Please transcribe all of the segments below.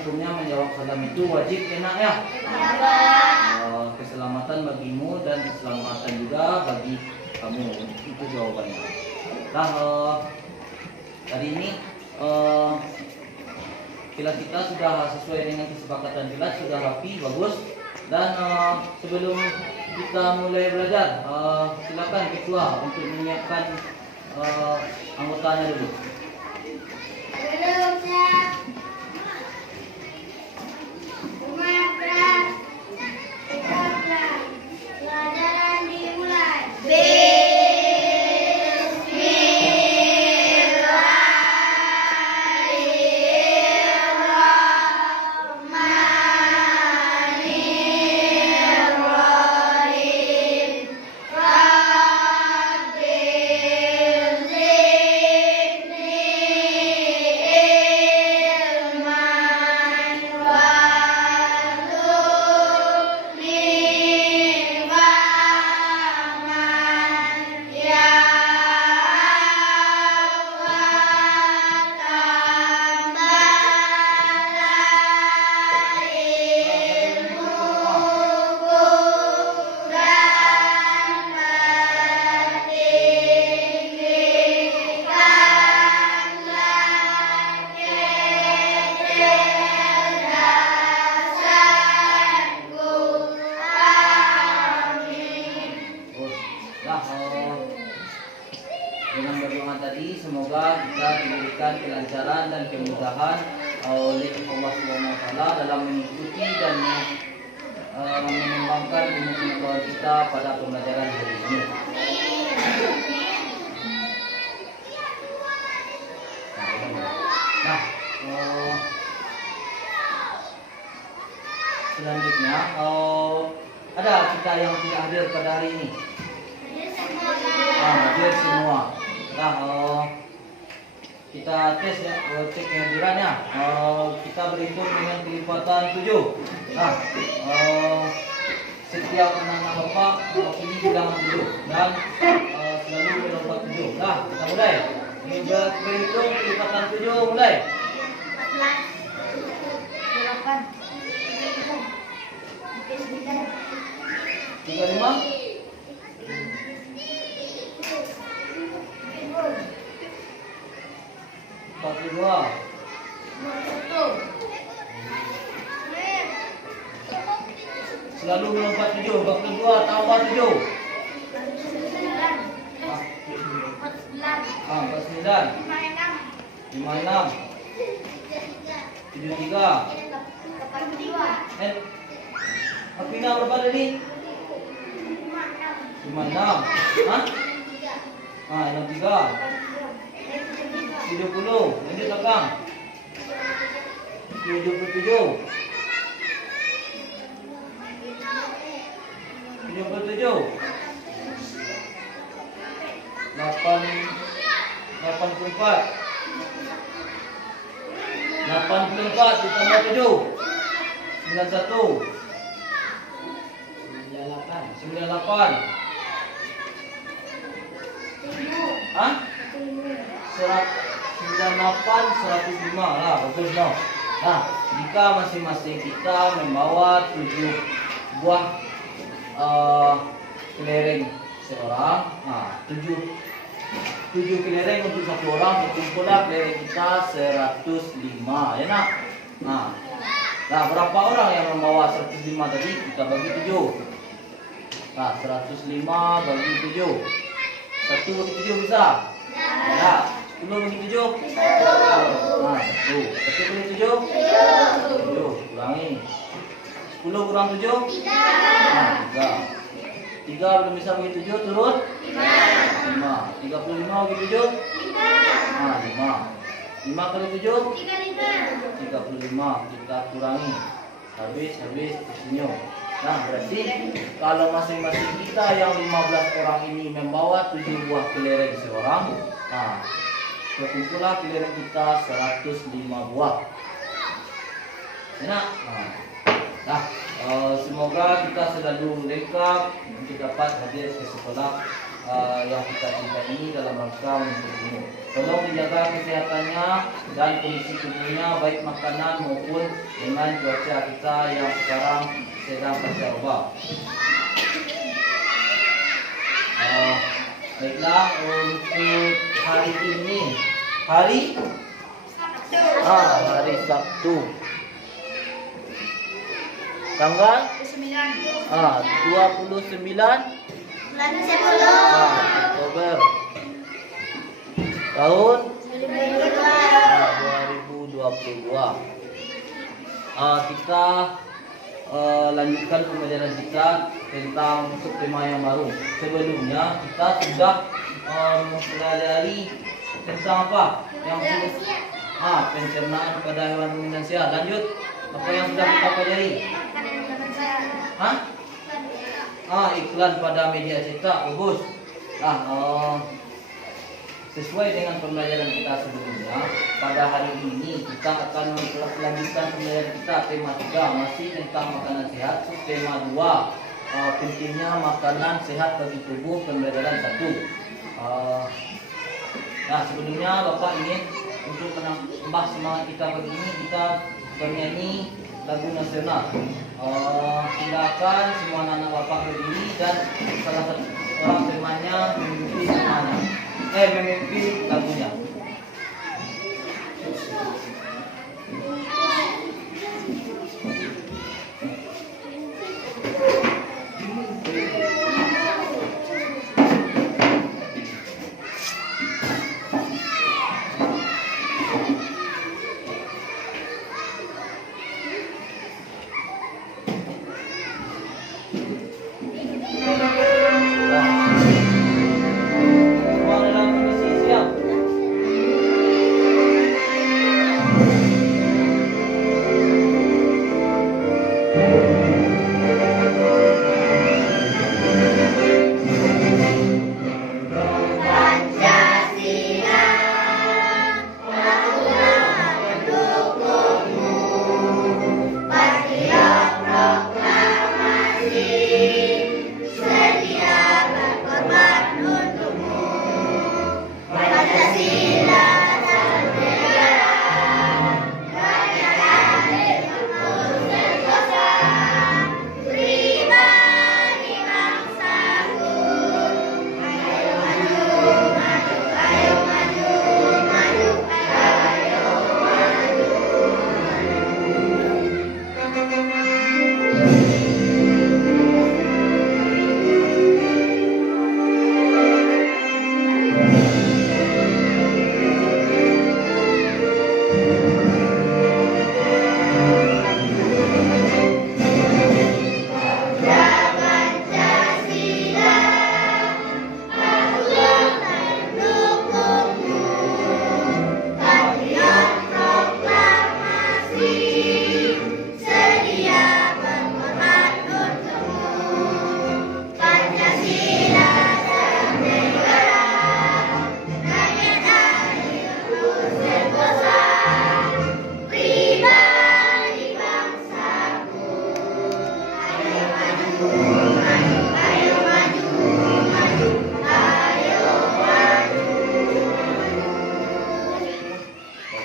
hukumnya menjawab salam itu wajib enak ya. Keselamatan bagimu dan keselamatan juga bagi kamu. Itu jawabannya. Nah, hari ini kelas kita sudah sesuai dengan kesepakatan kelas, sudah rapi, bagus. Dan sebelum kita mulai belajar, silakan ketua untuk menyiapkan anggotanya dulu. Pelajaran dimulai. Dengan berdoa tadi, semoga kita diberikan kelancaran dan kemudahan oleh Allah SWT dalam mengikuti dan mengembangkan ilmu pengetahuan kita pada pembelajaran hari ini. Nah, selanjutnya ada kita yang tidak hadir pada hari ini. Hadir semua. Nah, kita tes ya, cek kehadirannya. Kita berhitung dengan kelipatan 7. Nah, setiap anak-anak bapak ini bilangan 7 dan selalu melompat 7. Nah, kita mulai. Ini berhitung kelipatan 7, mulai. 35. 42. Selalu melompat 7. 42 tambah 7. 49. 56. 73. Apina berapa tadi? 56. Hah? 63. 70. Lanjut belakang. 77. 77. 84. 84 ditambah 7. 91. 98. Hah? 98, 105 lah, bagus no. Nah, jika masing-masing kita membawa 7 buah kelereng seorang, nah 7 kelereng untuk satu orang, berkumpullah kelereng kita 105, ya nak? Nah, berapa orang yang membawa 105 tadi? Kita bagi 7. Nah, 105 bagi 7. 1 bagi 7 bisa? Ya. 10 bagi 7? 1. Nah, 1. 1 bagi 7? 7. Kurangi. 10 kurang 7? 3. Nah, 3. 3 belum bisa bagi 7, turun? 5. 35 bagi 7? 5. Nah, 5. 5 kali 7? 35. Kita kurangi. Habis senyum. Nah, berarti kalau masing-masing kita yang 15 orang ini membawa 7 buah kelereng seorang, nah, berkumpullah kelereng kita 105 buah. Enak? Nah, semoga kita selalu lengkap untuk dapat hadir ke sekolah yang kita cinta ini dalam rangka menuntut ilmu. Tolong dijaga kesehatannya dan kondisi tubuhnya, baik makanan maupun dengan cuaca kita yang sekarang sedang berubah. Baiklah, untuk hari ini, hari Sabtu, tanggal 29 Bulan 10. Oktober tahun 2022. Kita lanjutkan pembelajaran kita tentang subtema yang baru. Sebelumnya kita sudah mempelajari tentang apa? Yang pencernaan pada hewan ruminansia. Lanjut, apa yang sudah kita pelajari? Iklan pada media cetak. Bagus. Sesuai dengan pembelajaran kita sebelumnya, pada hari ini kita akan melanjutkan pembelajaran kita tema 3 masih tentang makanan sehat. Tema 2 pentingnya makanan sehat bagi tubuh, pembelajaran 1. Sebelumnya Bapak ingin untuk menambah semangat kita pagi ini, kita bernyanyi lagu nasional. Silakan semua anak Bapak berdiri dan salah satu orang temannya memimpin temanya. Memimpin lagunya. Semua dalam kondisi siap.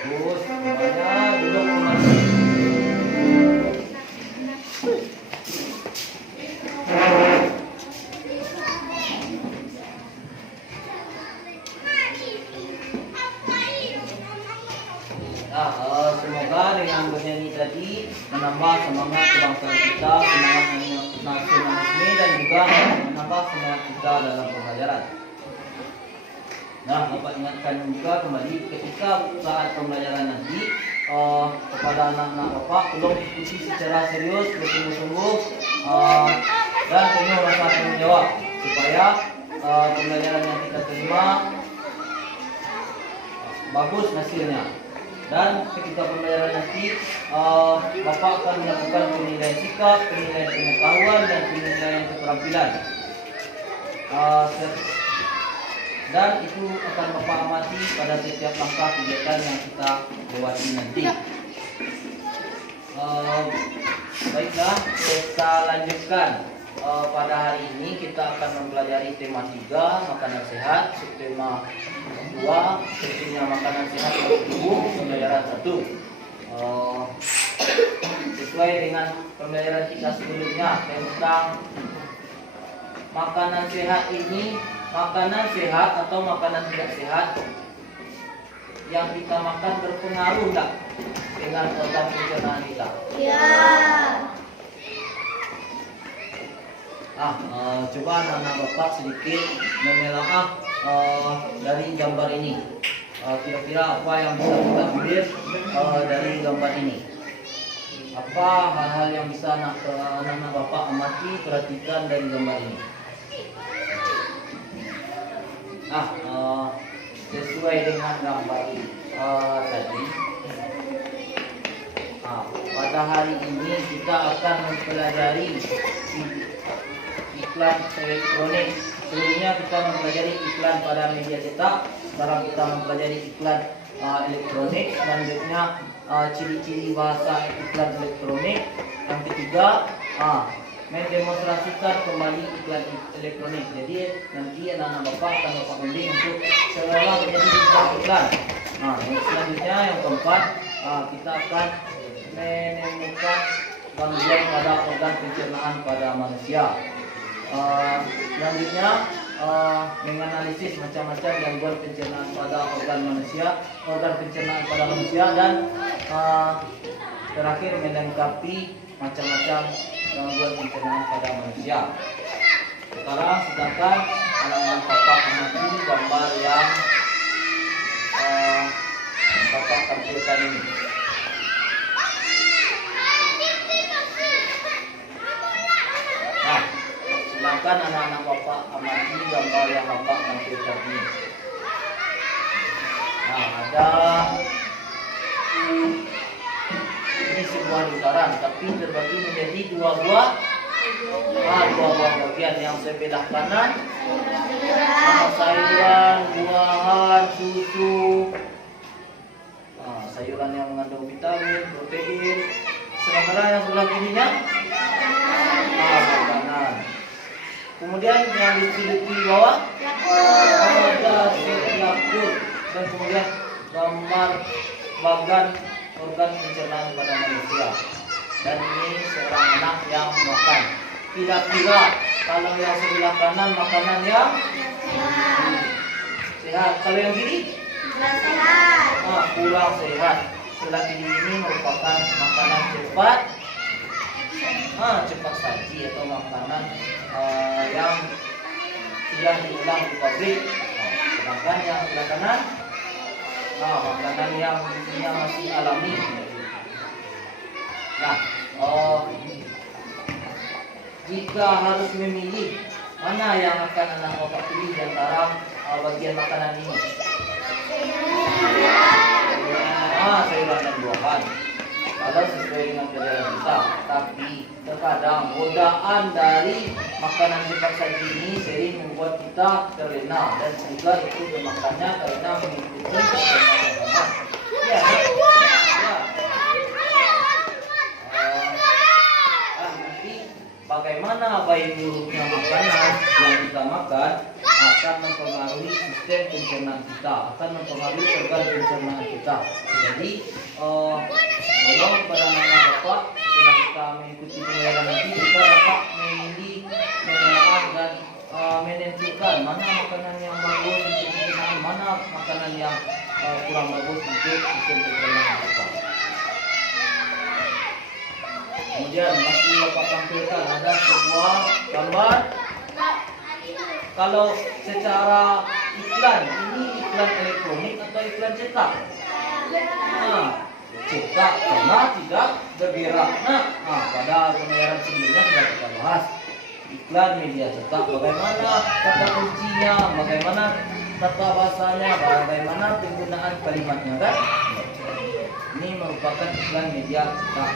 Bagus, semuanya duduk kembali. Semoga dengan bernyanyi tadi menambah semangat kebangsaan kita, semangat nasionalisme dan juga menambah semangat kita dalam pembelajaran. Bapak ingatkan juga kembali ketika saat pembelajaran nanti kepada anak-anak Bapak tolong diskusi secara serius, bersungguh-sungguh dan penuh rasa tanggung jawab supaya pembelajaran yang kita terima bagus hasilnya. Dan ketika pembelajaran nanti Bapak akan melakukan penilaian sikap, penilaian pengetahuan dan penilaian keterampilan. Dan itu akan Bapak amati pada setiap langkah kegiatan yang kita lewati nanti. Baiklah, kita lanjutkan. pada hari ini kita akan mempelajari tema 3, makanan sehat, subtema 2, tentunya makanan sehat untuk tubuh, pembelajaran 1. Sesuai dengan pembelajaran kita sebelumnya tentang makanan sehat ini, makanan sehat atau makanan tidak sehat yang kita makan berpengaruh enggak dengan organ pencernaan kita? Ya. Coba anak-anak Bapak sedikit menelaah dari gambar ini. Kira-kira apa yang bisa kita ambil dari gambar ini? Apa hal-hal yang bisa anak-anak Bapak amati, perhatikan dari gambar ini? Sesuai dengan gambar tadi, pada hari ini kita akan mempelajari iklan elektronik. Sebelumnya kita mempelajari iklan pada media cetak, sekarang kita mempelajari iklan elektronik. Selanjutnya ciri-ciri bahasa iklan elektronik. Yang ketiga, mendemonstrasikan kembali iklan elektronik. Jadi nanti anak-anak Bapak akan Bapak bimbing untuk seolah menjadi iklan. Yang selanjutnya yang keempat, kita akan menemukan gangguan pada organ pencernaan pada manusia. Selanjutnya menganalisis macam-macam gangguan pencernaan pada organ pencernaan pada manusia, dan terakhir melengkapi macam-macam gangguan pencernaan pada manusia. Sekarang silakan anak-anak Bapak amati gambar yang Bapak tampilkan ini. Silakan anak-anak Bapak amati gambar yang Bapak tampilkan ini. Ini sebuah lingkaran, tapi terbagi menjadi dua buah bagian. Yang sebelah kanan sayuran, buahan, susu, sayuran yang mengandung vitamin, protein. Sementara yang sebelah kirinya makanan. Kemudian yang di bawah ada Yakult, dan kemudian gambar bagan organ pencernaan pada manusia. Dan ini seorang anak yang makan. Kira-kira kalau yang sebelah kanan makanan yang sehat, kalau yang kiri kurang sehat. Sebelah kiri ini merupakan makanan cepat saji atau makanan yang sudah diulang di pabrik. Sedangkan yang sebelah kanan makanan yang isinya masih alami. Jika harus memilih, mana yang akan anak Bapak pilih di antara bagian makanan ini? Sayuran dan buahan. Kalau sesuai dengan pelajaran kita, tapi terkadang godaan dari makanan cepat saji ini sering membuat kita terlena, dan juga itu memakannya karena mengikuti agama. Nanti bagaimana baik buruknya makanan yang kita makan akan mempengaruhi sistem pencernaan kita, akan mempengaruhi organ pencernaan kita. Jadi tolong pada anak-anak Bapak, setelah kita mengikuti pembelajaran nanti, kita dapat memilih, menelaah, dan menentukan mana makanan yang bagus untuk pencernaan, mana makanan yang kurang bagus untuk sistem pencernaan kita. Kemudian masih Bapak tampilkan ada sebuah gambar. Kalau secara iklan, ini iklan elektronik atau iklan cetak? Cetak karena tidak bergerak. Pada pembelajaran sebelumnya sudah kita bahas iklan media cetak, bagaimana kata kuncinya, bagaimana tata bahasanya, bagaimana penggunaan kalimatnya, kan? Ini merupakan iklan media cetak,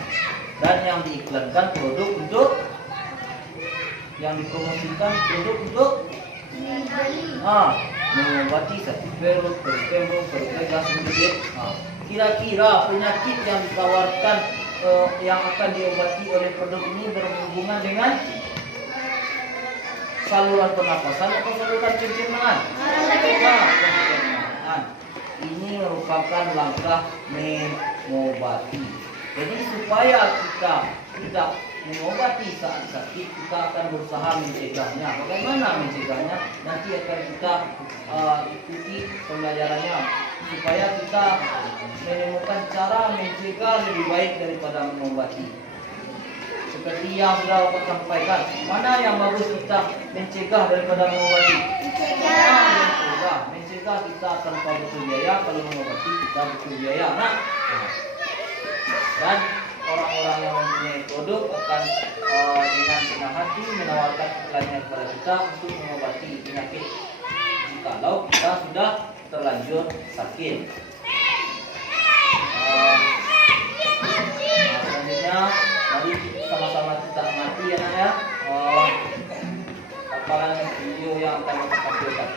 dan yang diiklankan produk untuk, yang dipromosikan produk untuk mengobati sakit perut, perut gas, sedikit. Kira-kira penyakit yang ditawarkan yang akan diobati oleh produk ini berhubungan dengan saluran pernapasan atau saluran pencernaan? Pencernaan. Ini merupakan langkah mengobati. Jadi supaya kita tidak mengobati saat sakit, kita akan berusaha mencegahnya. Bagaimana mencegahnya? Nanti akan kita ikuti pembelajarannya supaya kita menemukan cara mencegah lebih baik daripada mengobati. Seperti yang sudah Bapak sampaikan, mana yang bagus kita mencegah daripada mengobati? Mencegah kita tanpa butuh biaya, kalau mengobati kita butuh biaya. Dan orang-orang yang mempunyai produk akan dengan senang hati menawarkan iklannya kepada kita untuk mengobati penyakit jikalau kita sudah terlanjur sakit. Selanjutnya, mari sama-sama kita amati ya nak ya, paparan video yang akan kita tampilkan.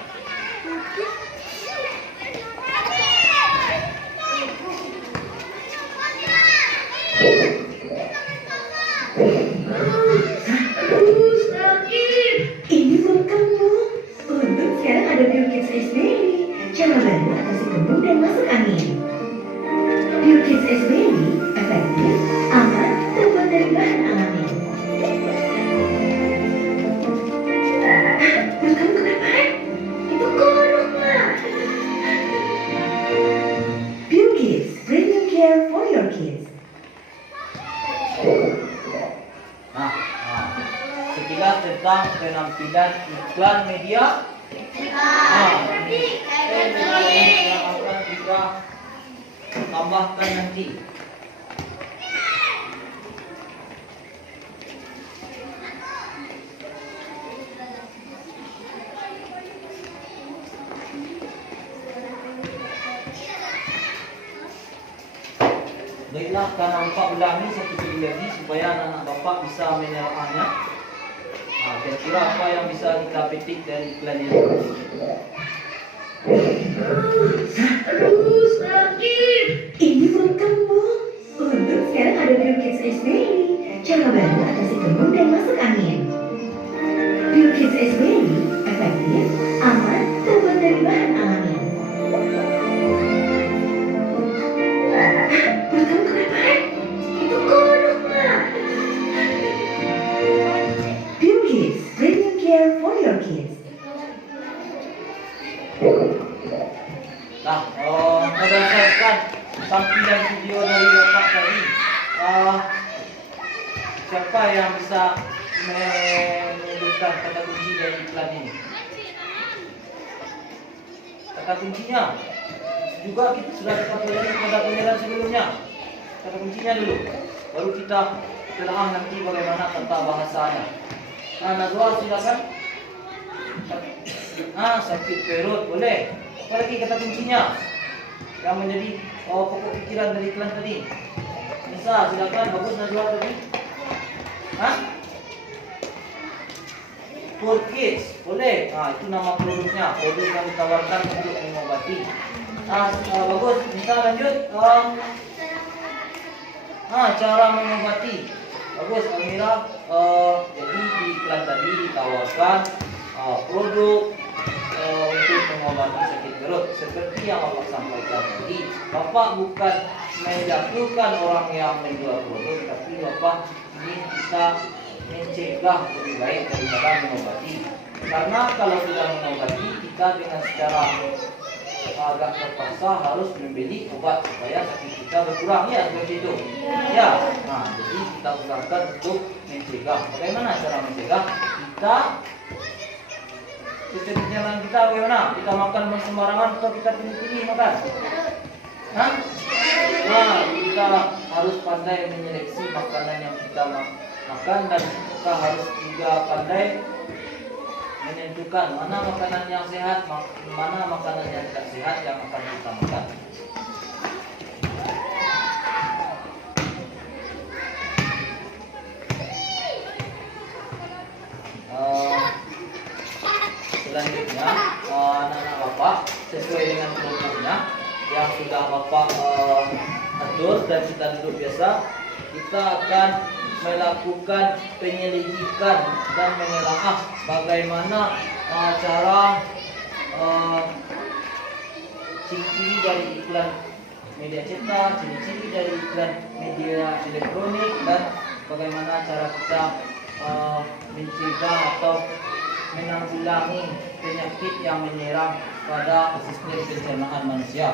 Ini buat kamu. Untuk sekarang ada Pure Kids Ice Berry. Cara baru atasi kembung dan masuk angin. Pure Kids Ice Berry efektif, aman, terbuat dari bahan alami. Perut kamu kenapa? Itu kodok, Mak. Pure Kids, premium care for your kids. Sekilas tentang penampilan iklan media. Yang akan kita tambahkan nanti. Baiklah, karena Bapak ulangi satu kali lagi supaya anak-anak Bapak bisa menyerahkannya. Kira-kira apa yang bisa kita petik dari iklan ini? Aduh, sakit. Ini buat kamu. Untuk sekarang ada Pure Kids Ice Berry. Cara baru atasi kembung dan masuk angin. Pure Kids Ice Berry efektif, aman, terbuat dari bahan alami. Perut kamu kenapa? Itu kodok, Mak. Pure Kids, premium care for your kids. Nah, berdasarkan tampilan video dari Bapak tadi, siapa yang bisa menyebutkan kata kunci dari iklan ini? Kata kuncinya juga sudah kita pelajari pada pemilihan sebelumnya. Kata kuncinya dulu, baru kita telah nanti bagaimana tata bahasanya. Najwa silakan. Sakit perut boleh. Apa lagi kata kuncinya yang menjadi pokok pikiran dari iklan tadi? Nisa silakan, bagus Najwa tadi. Pure Kids boleh. Itu nama produknya, produk yang ditawarkan untuk mengobati. Bagus Nisa, lanjut. Cara mengobati. Bagus Amira. Jadi di iklan tadi ditawarkan produk untuk mengobati sakit perut seperti yang Bapak sampaikan tadi. Bapak bukan menjatuhkan orang yang menjual produk, tapi Bapak ingin kita mencegah lebih baik daripada mengobati. Karena kalau sudah mengobati, kita dengan secara agak terpaksa harus membeli obat supaya sakit kita berkurang, ya seperti itu. Ya, jadi kita usahakan untuk mencegah. Bagaimana cara mencegah? Kita jalan kita bagaimana? Kita makan sembarangan atau kita pilih-pilih makan? Kita harus pandai menyeleksi makanan yang kita makan, dan kita harus juga pandai menentukan mana makanan yang sehat, mana makanan yang tidak sehat yang akan kita makan. Selanjutnya, anak-anak Bapak sesuai dengan kelompoknya yang sudah Bapak atur dan kita duduk biasa, kita akan melakukan penyelidikan dan menelaah bagaimana cara ciri-ciri dari iklan media cetak, ciri-ciri dari iklan media elektronik, dan bagaimana cara kita mencegah atau menanggulangi penyakit yang menyerang pada sistem pencernaan manusia.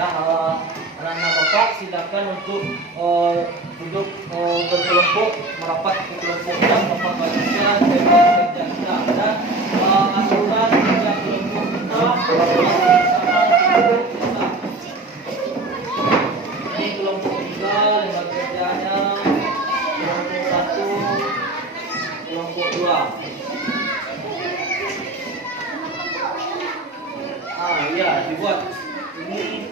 Nah, anak-anak Bapak silakan untuk duduk berkelompok, merapat ke kelompok dan Bapak bagikan kerja kita, dan aturan kerja kelompok kita sama ini kelompok 3 lewat kerjanya, kelompok 1, kelompok 2. Ya, dibuat ini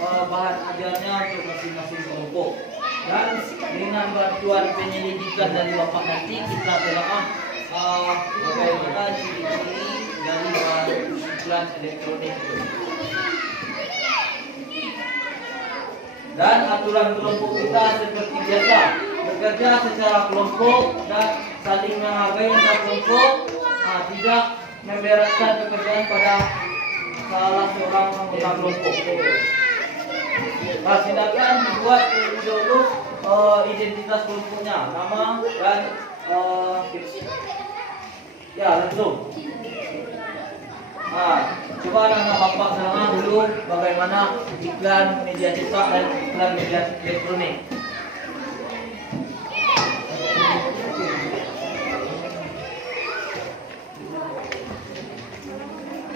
bahan ajarnya untuk masing-masing kelompok, dan dengan bantuan penyelidikan dari Bapak nanti kita telah bagaimana ciri-ciri dari bahan iklan elektronik itu. Dan aturan kelompok kita seperti biasa, bekerja secara kelompok dan saling menghargai antar kelompok, tidak membereskan pekerjaan pada salah seorang anggota kelompok. Nah, silakan dibuat terlebih dahulu identitas kelompoknya, nama dan ya langsung. Coba anak Bapak selama dulu bagaimana iklan media cetak dan iklan media elektronik.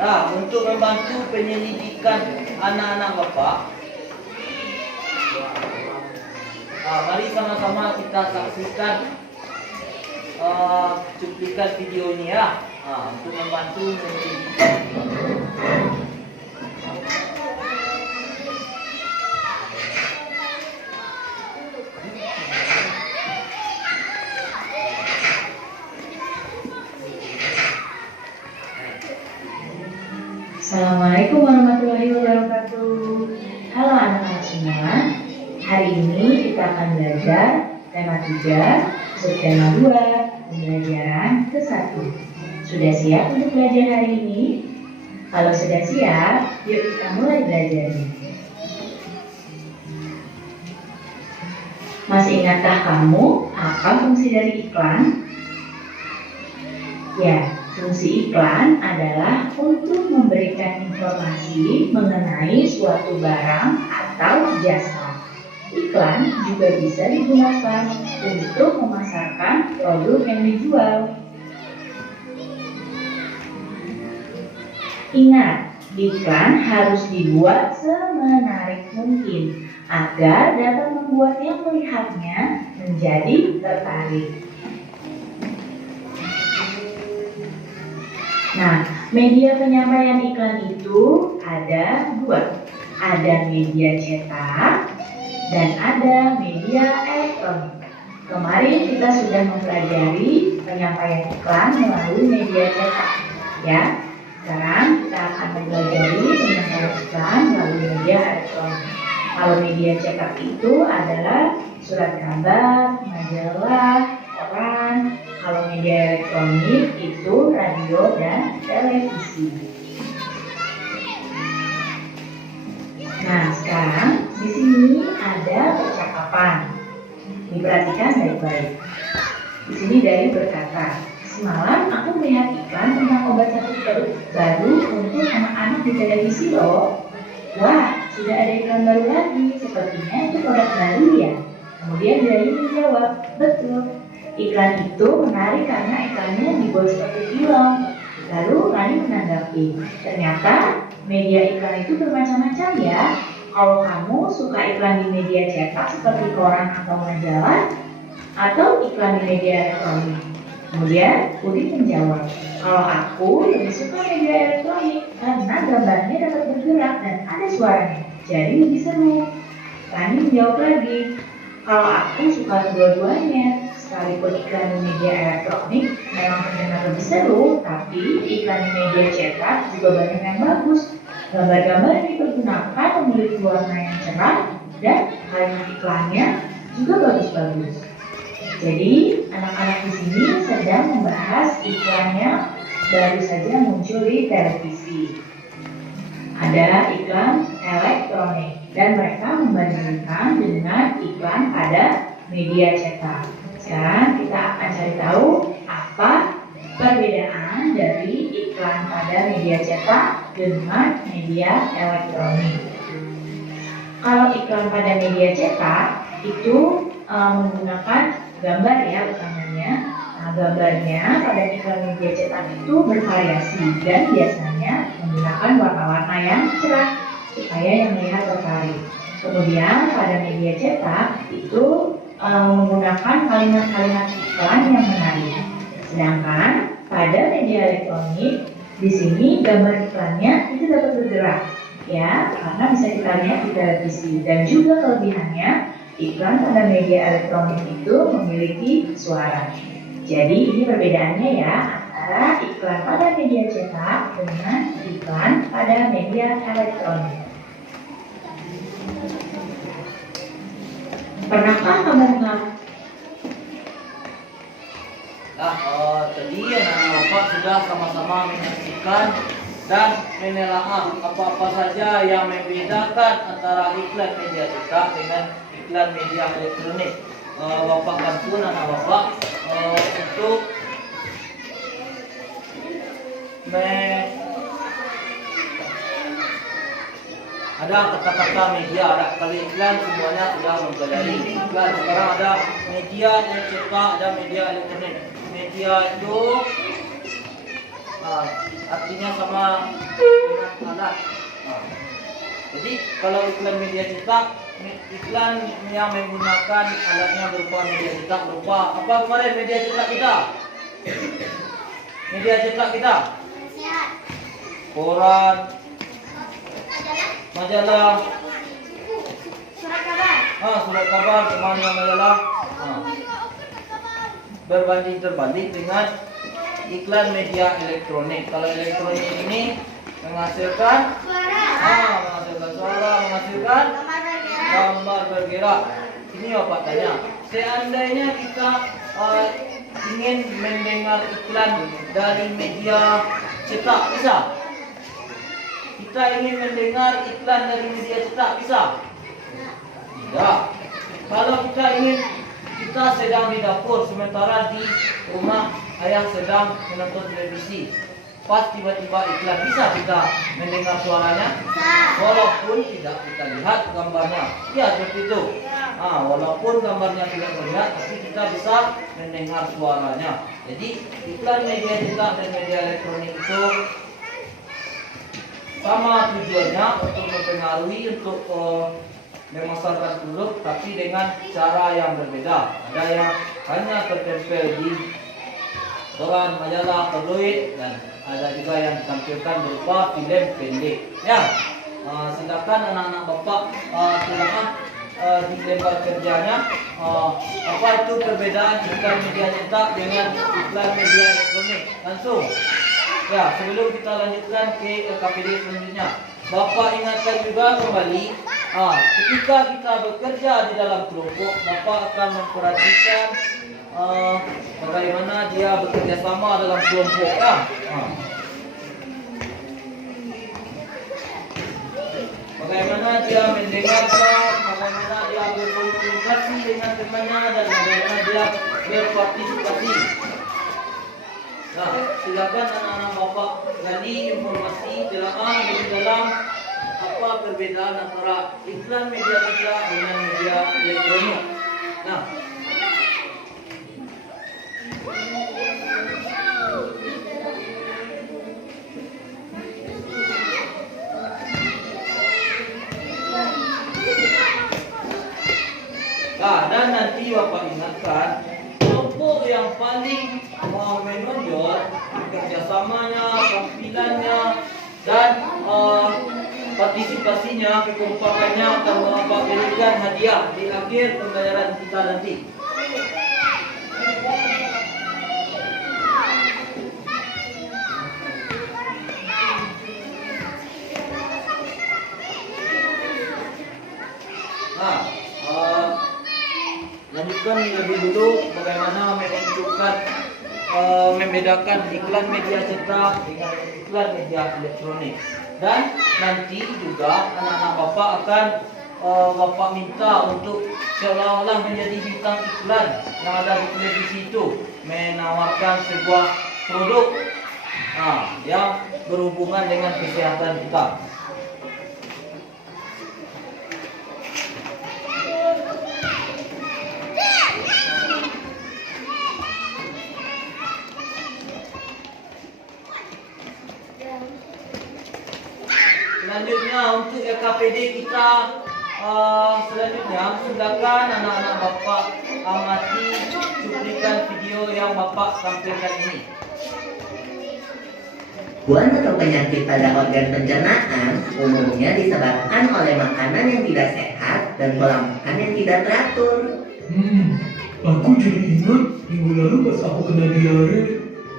Nah, untuk membantu penyelidikan anak-anak Bapak, mari sama-sama kita saksikan cuplikan video ini ya, untuk membantu penyelidikan. Assalamualaikum warahmatullahi wabarakatuh. Halo anak-anak semua. Hari ini kita akan belajar tema 3, subtema 2, pembelajaran ke-1. Sudah siap untuk belajar hari ini? Kalau sudah siap, yuk kita mulai belajarnya. Masih ingatkah kamu apa fungsi dari iklan? Ya, fungsi iklan adalah untuk memberikan informasi mengenai suatu barang atau jasa. Iklan juga bisa digunakan untuk memasarkan produk yang dijual. Ingat, iklan harus dibuat semenarik mungkin agar dapat membuat yang melihatnya menjadi tertarik. Nah, media penyampaian iklan itu ada 2. Ada media cetak dan ada media elektronik. Kemarin kita sudah mempelajari penyampaian iklan melalui media cetak, ya. Sekarang kita akan mempelajari penyampaian iklan melalui media elektronik. Kalau media cetak itu adalah surat kabar, majalah, koran. Kalau media elektronik itu radio dan televisi. Nah, sekarang di sini ada percakapan. Diperhatikan baik-baik. Di sini Dari berkata, semalam aku melihat iklan tentang obat sakit perut baru untuk anak-anak di televisi loh. Wah, sudah ada iklan baru lagi. Sepertinya itu produk baru ya. Kemudian Dari menjawab, betul. Iklan itu menarik karena iklannya dibuat seperti film. Lalu Rani menanggapi, ternyata media iklan itu bermacam-macam ya. Kalau kamu suka iklan di media cetak seperti koran atau majalah, atau iklan di media elektronik? Kemudian Udin menjawab, kalau aku lebih suka media elektronik karena gambarnya dapat bergerak dan ada suaranya, jadi lebih seru. Rani menjawab lagi, Kalau aku suka dua-duanya, sekalipun iklan di media elektronik memang terdengar lebih seru, tapi iklan di media cetak juga banyak yang bagus. Gambar-gambar yang dipergunakan memiliki warna yang cerah dan kalimat iklannya juga bagus-bagus. Jadi, anak-anak di sini sedang membahas iklannya baru saja muncul di televisi. Ada iklan elektronik dan mereka membandingkan dengan iklan pada media cetak. Sekarang kita akan cari tahu apa perbedaan dari iklan pada media cetak dengan media elektronik. Kalau iklan pada media cetak itu menggunakan gambar ya utamanya. Nah, gambarnya pada iklan media cetak itu bervariasi dan biasanya menggunakan warna-warna yang cerah supaya yang melihat tertarik. Kemudian pada media cetak itu menggunakan kalimat-kalimat iklan yang menarik. Sedangkan pada media elektronik di sini gambar iklannya itu dapat bergerak ya karena bisa kita lihat di televisi dan juga kelebihannya iklan pada media elektronik itu memiliki suara. Jadi ini perbedaannya ya antara iklan pada media cetak dengan iklan pada media elektronik. Pernahkah kamu dengar? Tadi anak-anak Bapak sudah sama-sama menyaksikan dan menelaah apa-apa saja yang membedakan antara iklan media cetak dengan iklan media elektronik. Bapak bantu anak Bapak untuk ada kata-kata media, ada kali iklan, semuanya sudah mempelajari iklan. Sekarang ada media yang cetak, ada media elektronik. Media itu artinya sama dengan alat. Jadi kalau iklan media cetak, iklan yang menggunakan alatnya berupa media cetak, berupa apa kemarin media cetak kita? Media cetak kita? Koran, majalah, Surat kabar. Surat kabar, semuanya majalah. Berbanding terbalik dengan iklan media elektronik. Kalau elektronik ini menghasilkan menghasilkan suara, menghasilkan gambar bergerak. Ini Bapak tanya, seandainya kita ingin mendengar iklan dari media cetak, bisa? Kita ingin mendengar iklan dari media cetak, bisa? Tidak. Kalau kita sedang di dapur sementara di rumah ayah sedang menonton televisi, pas tiba-tiba iklan, bisa kita mendengar suaranya? Walaupun tidak kita lihat gambarnya. Ya seperti itu. Walaupun gambarnya tidak terlihat, tapi kita bisa mendengar suaranya. Jadi iklan media cetak dan media elektronik itu sama tujuannya untuk mempengaruhi, untuk memasarkan produk, tapi dengan cara yang berbeda. Ada yang hanya tertempel di koran, majalah, tabloid, dan ada juga yang ditampilkan berupa film pendek. Ya, sedangkan anak-anak Bapak silakan di lembar kerjanya apa itu perbedaan iklan media cetak dengan iklan media elektronik. Langsung. Ya, sebelum kita lanjutkan ke KPD selanjutnya, Bapak ingatkan juga kembali, ketika kita bekerja di dalam kelompok, Bapak akan memperhatikan bagaimana dia bekerja sama dalam kelompok. Bagaimana dia mendengarkan, bagaimana dia berkomunikasi dengan temannya, dan bagaimana dia berpartisipasi. Nah, silakan anak-anak Bapak gali informasi di dalam apa perbedaan antara iklan media cetak dengan media elektronik. Nah, dan nanti Bapak ingatkan kelompok yang paling menonjol kerjasamanya, tampilannya, dan partisipasinya, kekompakannya akan Bapak berikan hadiah di akhir pembayaran kita nanti. Nah, lanjutkan lebih dulu bagaimana menentukan membedakan iklan media cetak dengan iklan media elektronik. Dan nanti juga anak-anak Bapak akan Bapak minta untuk seolah-olah menjadi bintang iklan yang ada di televisi itu, menawarkan sebuah produk yang berhubungan dengan kesehatan kita. Selanjutnya untuk LKPD kita selanjutnya silakan anak-anak Bapak amati cuplikan video yang Bapak tampilkan ini. Gangguan atau penyakit pada organ pencernaan umumnya disebabkan oleh makanan yang tidak sehat dan pola makan yang tidak teratur. Aku jadi ingat minggu lalu pas aku kena diare.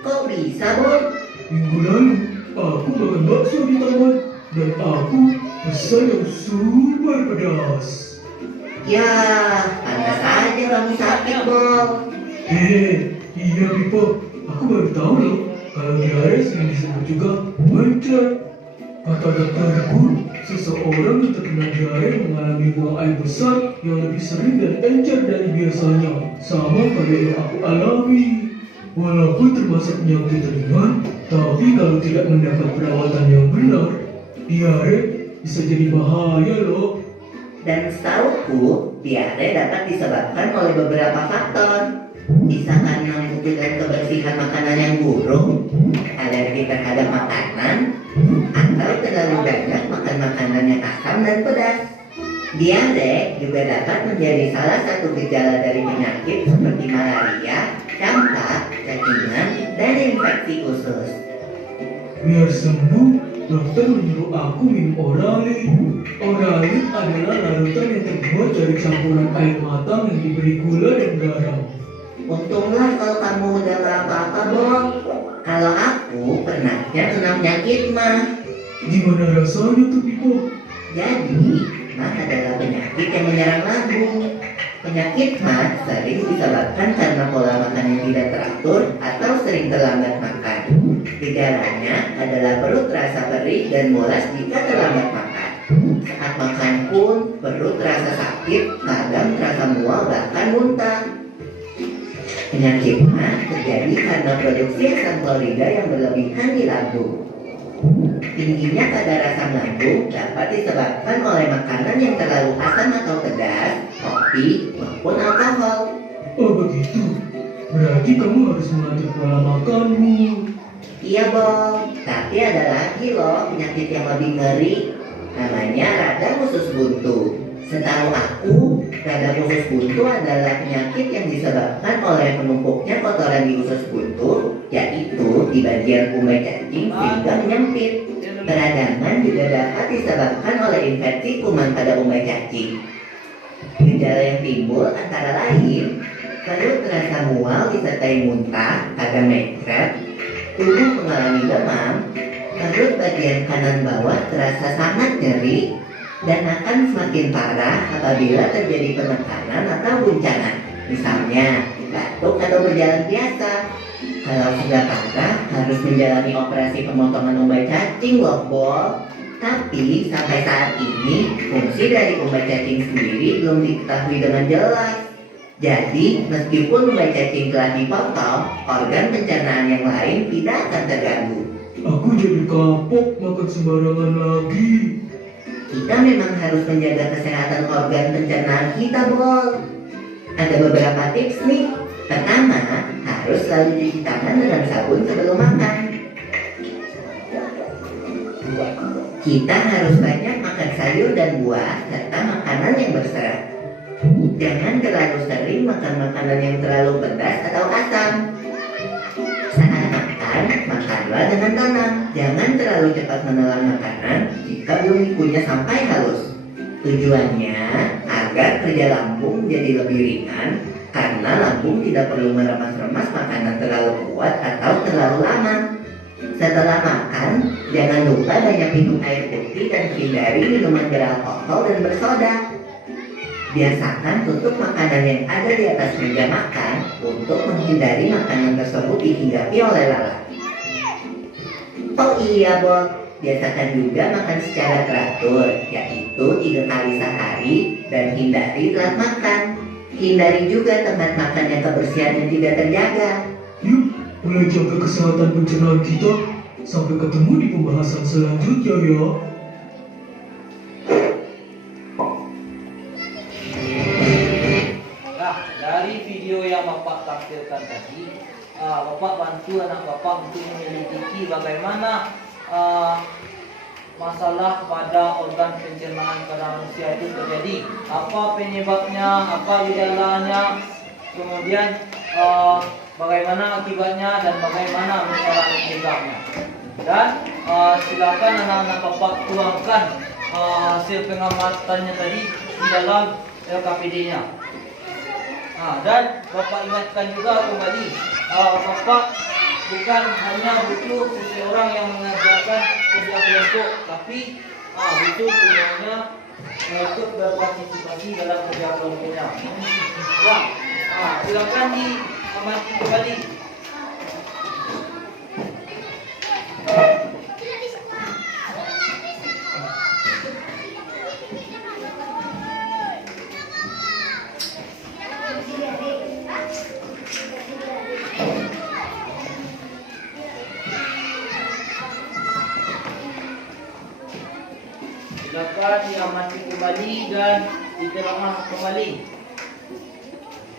Kok bisa, Bun? Minggu lalu aku makan bakso di taman dan aku pesan yang super pedas. Ya, pantas aja kamu sakit, Bol. Iya Pipo, aku baru tahu loh kalau diare sering disebut juga encer. Kata dokterku, seseorang yang terkena diare mengalami buang air besar yang lebih sering dan encer dari biasanya, sama kayak yang aku alami. Walaupun termasuk penyakit ringan, tapi kalau tidak mendapat perawatan yang benar, diare bisa jadi bahaya loh. Dan setauku, diare dapat disebabkan oleh beberapa faktor. Bisa karena mutu dan kebersihan makanan yang buruk, alergi terhadap makanan, atau terlalu banyak makan makanan yang asam dan pedas. Diare juga dapat menjadi salah satu gejala dari penyakit seperti malaria, campak, cacingan, dan infeksi usus. Biar sembuh, dokter menyuruh aku minum Oralin. Oralin adalah larutan yang terbuat dari campuran air matang yang diberi gula dan garam. Untunglah kalau kamu udah gak apa-apa, Bol. Kalau aku pernahnya kena penyakit mah. Gimana rasanya tuh, Pipo? Jadi, mah adalah penyakit yang menyerang lambung. Penyakit mah sering disebabkan karena pola makan yang tidak teratur atau sering terlambat makan. Gejalanya adalah perut terasa perih dan mulas jika terlambat makan. Saat makan pun perut terasa sakit, kadang terasa mual bahkan muntah. Penyakit mah terjadi karena produksi asam klorida yang berlebihan di lambung. Tingginya kadar asam lambung dapat disebabkan oleh makanan yang terlalu asam atau pedas, kopi, maupun alkohol. Oh begitu, berarti kamu harus mengatur pola makanmu. Iya, Bol, tapi ada lagi loh penyakit yang lebih ngeri. Namanya radang usus buntu. Setahu aku, radang usus buntu adalah penyakit yang disebabkan oleh penumpuknya kotoran di usus buntu, yaitu di bagian umai cacing sehingga menyempit. Peradangan juga dapat disebabkan oleh infeksi kuman pada umai cacing. Gejala yang timbul antara lain perut terasa mual disertai muntah, agak mencret, tubuh mengalami demam, perut bagian kanan bawah terasa sangat nyeri, dan akan semakin parah apabila terjadi penekanan atau guncangan, misalnya batuk atau berjalan biasa. Kalau sudah parah, harus menjalani operasi pemotongan umbai cacing loh, Bol. Tapi sampai saat ini, fungsi dari umbai cacing sendiri belum diketahui dengan jelas. Jadi, meskipun umbai cacing telah dipotong, organ pencernaan yang lain tidak akan terganggu. Aku jadi kapok makan sembarangan lagi. Kita memang harus menjaga kesehatan organ pencernaan kita, Bol. Ada beberapa tips nih. Pertama, harus selalu cuci tangan dengan sabun sebelum makan. Kita harus banyak makan sayur dan buah serta makanan yang berserat. Jangan terlalu sering makan makanan yang terlalu pedas atau asam. Saat makan, makanlah Diolah dengan tenang. Jangan terlalu cepat menelan makanan jika belum dikunyah sampai halus. Tujuannya agar kerja lambung jadi lebih ringan karena lambung tidak perlu meremas-remas makanan terlalu kuat atau terlalu lama. Setelah makan, jangan lupa banyak minum air putih dan hindari minuman beralkohol dan bersoda. Biasakan tutup makanan yang ada di atas meja makan untuk menghindari makanan tersebut dihinggapi oleh lalat. Oh iya, Bob. Biasakan juga makan secara teratur, yaitu 3 kali sehari dan hindari telat makan. Hindari juga tempat makan yang kebersihannya tidak terjaga. Yuk, mulai jaga kesehatan pencernaan kita. Sampai ketemu di pembahasan selanjutnya ya. Nah, dari video yang Bapak tampilkan tadi, Bapak bantu anak Bapak untuk menyelidiki bagaimana masalah pada organ pencernaan pada manusia itu terjadi, apa penyebabnya, apa gejalanya, kemudian bagaimana akibatnya dan bagaimana cara mencegahnya. Dan silakan anak-anak Bapak tuangkan hasil pengamatannya tadi di dalam LKPD-nya. Dan Bapak ingatkan juga kembali, Bapak bukan hanya butuh seseorang yang mengerjakan kerja kelompok, tapi butuh semuanya ikut berpartisipasi dalam kerja kelompoknya. Ya, silakan diamati kembali. Silakan diamati kembali dan diterangkan kembali.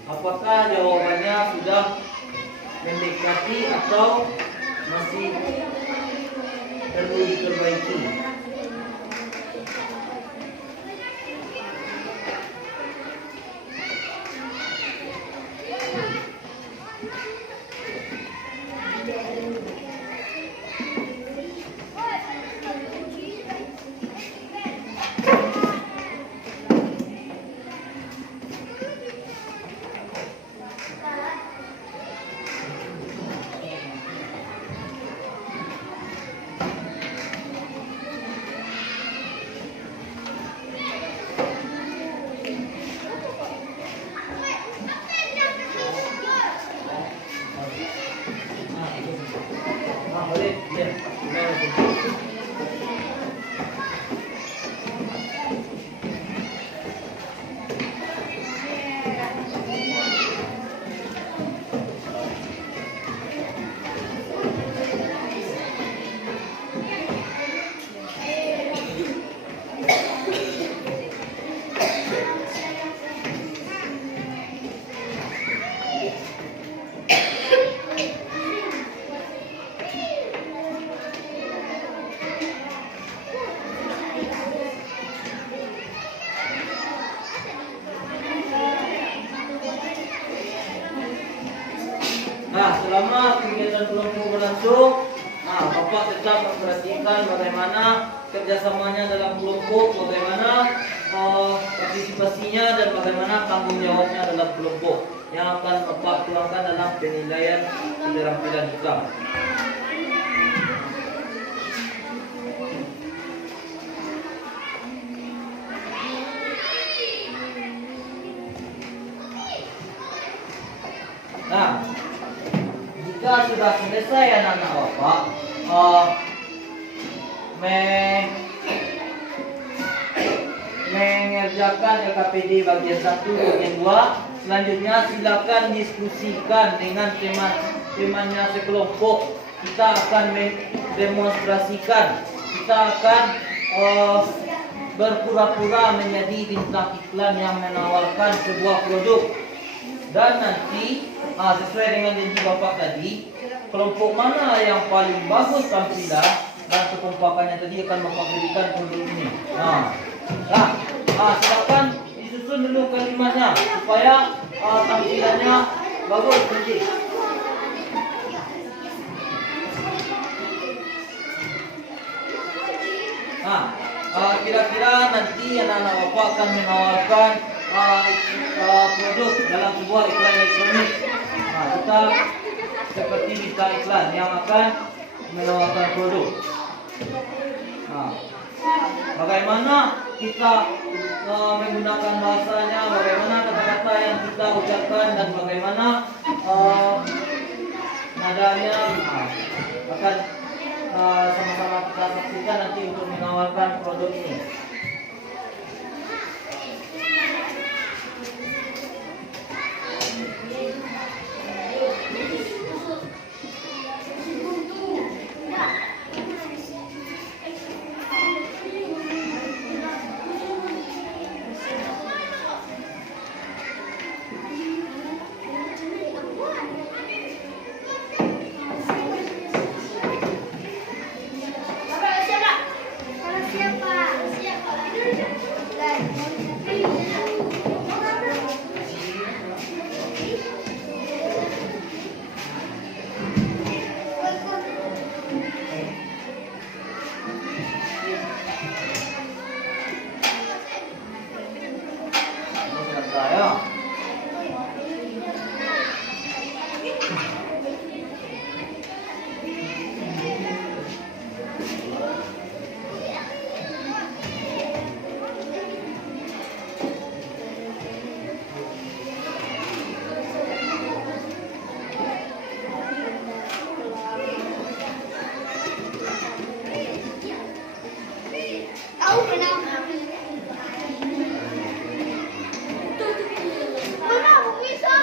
Apakah jawabannya sudah mendekati atau masih perlu diperbaiki? Boleh, ya. Nah, selama kegiatan kelompok berlangsung, Bapak tetap memperhatikan bagaimana kerjasamanya dalam kelompok, bagaimana partisipasinya dan bagaimana tanggung jawabnya dalam kelompok yang akan Bapak tuangkan dalam penilaian keterampilan kita. Nah, jika sudah selesai anak-anak Bapak mengerjakan LKPD bagian 1 bagian 2, selanjutnya silakan diskusikan dengan teman-temannya sekelompok. Kita akan mendemonstrasikan, kita akan berpura-pura menjadi bintang iklan yang menawarkan sebuah produk. Dan nanti sesuai dengan janji Bapak tadi, kelompok mana yang paling bagus tampilan dan kekompakannya tadi akan Bapak berikan produk ini. Silakan disusun dulu kalimatnya supaya tampilannya bagus nanti. kira-kira nanti anak-anak bapak akan menawarkan produk dalam sebuah iklan elektronik. Nah, kita seperti bisa iklan yang akan menawarkan produk. Nah, bagaimana kita menggunakan bahasanya, bagaimana kata-kata yang kita ucapkan, dan bagaimana nadanya, akan sama-sama kita saksikan nanti untuk menawarkan produk ini. Tahu kenapa? Kenapa bisa?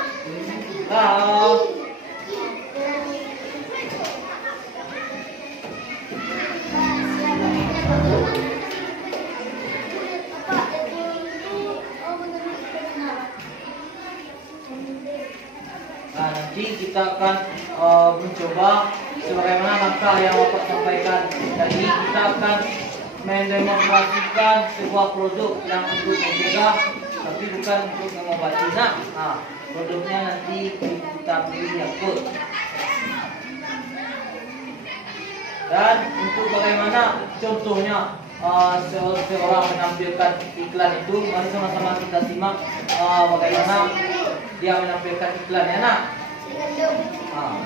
Tahu. Nah, nanti kita akan mencoba sebagaimana langkah yang Bapak sampaikan. Jadi kita akan mendemonstrasikan sebuah produk yang untuk mencegah, tapi bukan untuk mengobati. Nah, produknya nanti kita beli Yakult. Dan untuk bagaimana contohnya seorang menampilkan iklan itu, mari sama-sama kita simak bagaimana dia menampilkan iklan ya nak. Nah.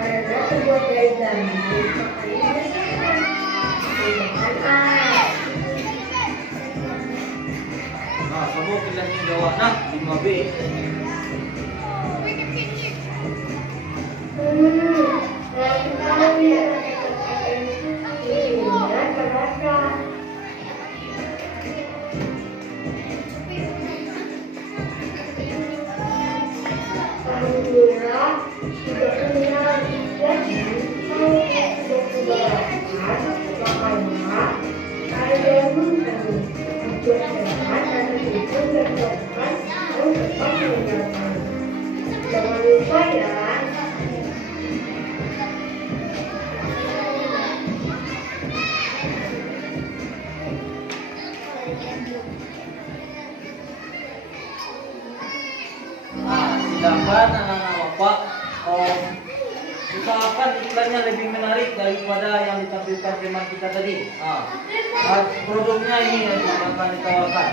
Karena terbuat dari bambu, makanya sehat. Jangan Nah, kamu kita jawab nak 5B. Alhamdulillah, sudah kenyang. Jadi, sudah keberatan, makanya ada mengandung tujuan sehat dan tujuan berkorban harus tetap menjalankan. Jangan lupa ya. Sedangkan anak-anak bapak usahakan iklannya lebih menarik daripada yang ditampilkan teman kita tadi. Produknya ini yang akan ditawarkan.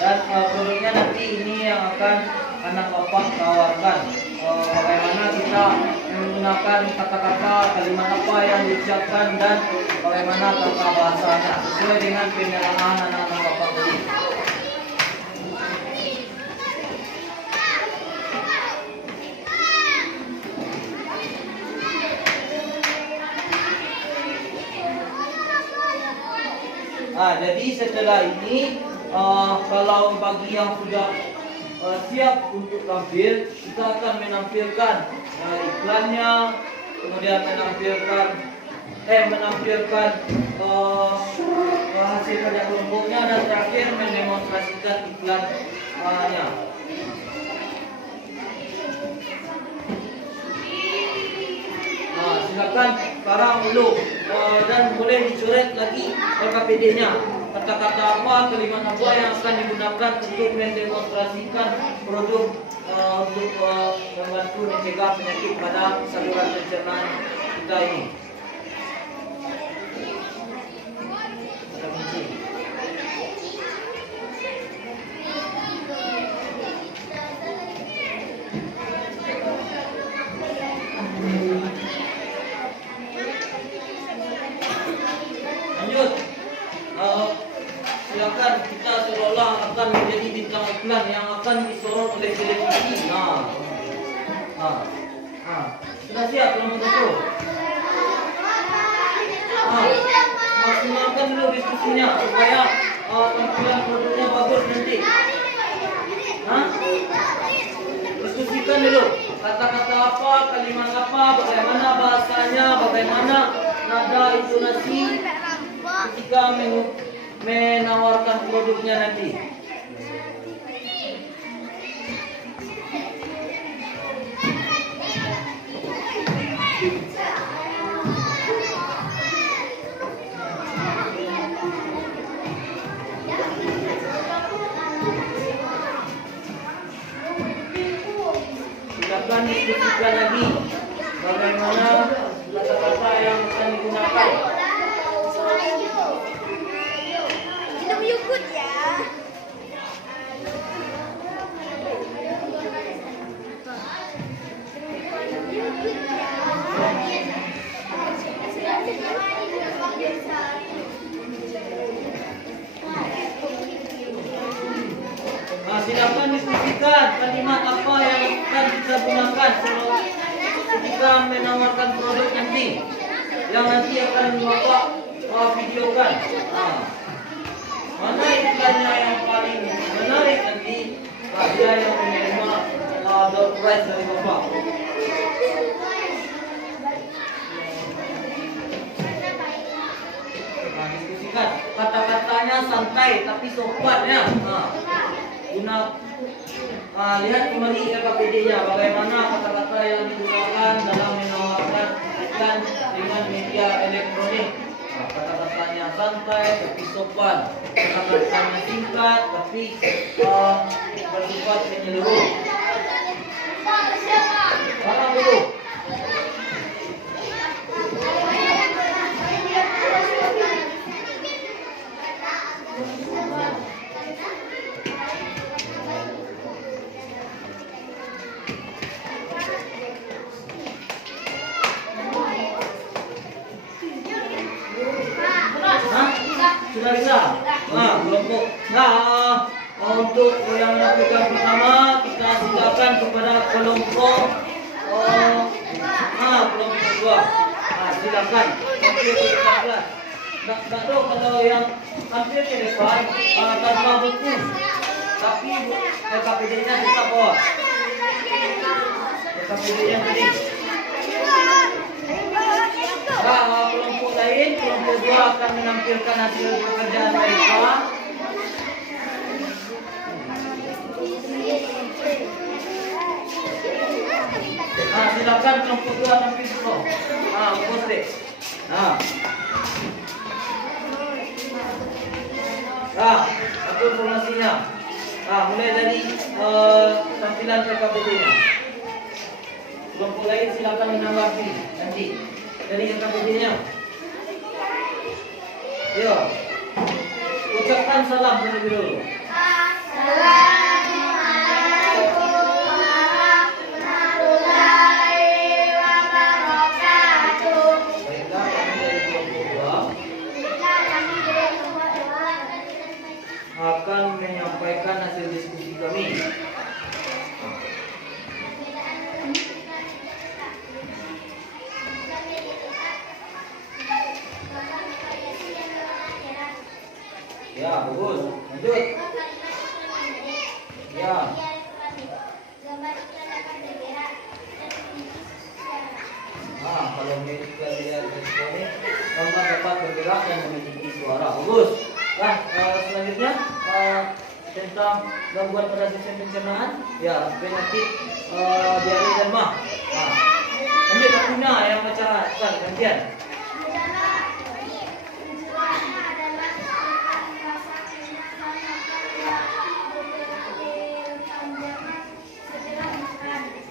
Dan produknya nanti ini yang akan anak bapak tawarkan. Bagaimana kita menggunakan kata-kata, kalimat apa yang diucapkan, dan bagaimana tata bahasanya sesuai dengan penyerahan anak-anak bapak tadi. Jadi setelah ini kalau bagi yang sudah siap untuk tampil, kita akan menampilkan iklannya, kemudian menampilkan hasil kerja kelompoknya, dan terakhir mendemonstrasikan iklannya. Silakan sekarang dulu, dan boleh dicoret lagi LKPD-nya. Kata-kata apa, kalimat apa yang akan digunakan untuk mendemonstrasikan produk untuk membantu mencegah penyakit pada saluran pencernaan kita ini. Kita kunci. Lanjut. Silakan, kita seolah akan menjadi bintang iklan yang akan disorot oleh televisi. Sudah siap kelompok itu? Maksimalkan dulu diskusinya supaya tampilan produknya bagus nanti. Diskusikan dulu kata-kata apa, kalimat apa, bagaimana bahasanya, bagaimana nada intonasi ketika menawarkan produknya nanti. Silakan diskusikan lagi bagaimana kata-kata yang akan digunakan. Minum yogurt ya. Silakan diskusikan kalimat apa yang akan kita gunakan ketika menawarkan produk nanti, yang nanti akan Bapak videokan. Mana iklannya yang paling menarik nanti, dia yang menerima door prize dari Bapak. Diskusikan kata-katanya santai tapi sopan ya. Lihat kembali LKPD-nya, bagaimana kata-kata yang digunakan dalam menawarkan iklan dengan media elektronik. Kata-katanya santai tapi sopan, kata-katanya singkat tapi bersifat menyeluruh. Sekarang dulu. Sudah bisa? Kelompok. Untuk yang melakukan pertama, kita silakan kepada kelompok kelompok kedua. Silakan. Hampir ke depan kelas. Tak tahu kalau yang hampir ke depan tanpa buku, tapi LKPD-nya tetap bawa. LKPD-nya tadi. Kelompok lain, kelompok dua akan menampilkan hasil pekerjaan mereka. Silakan kelompok dua tampil dulu. Fokus deh. Atur formasinya. Mulai dari tampilan LKPD-nya. Kelompok lain silakan menambahkan nanti dari LKPD-nya. Yo, ucapkan salam terlebih dulu. Assalamualaikum warahmatullahi wabarakatuh. Baiklah, kami dari kelompok dua akan menyampaikan hasil diskusi kami. Ya, bagus. Lanjut. Ya. Kalau medical elektronik lomba dapat bergerak dan memiliki suara. Bagus. Nah, selanjutnya tentang gangguan pada sistem pencernaan, ya penyakit diare dan mah. Lanjut akunya yang baca gantian.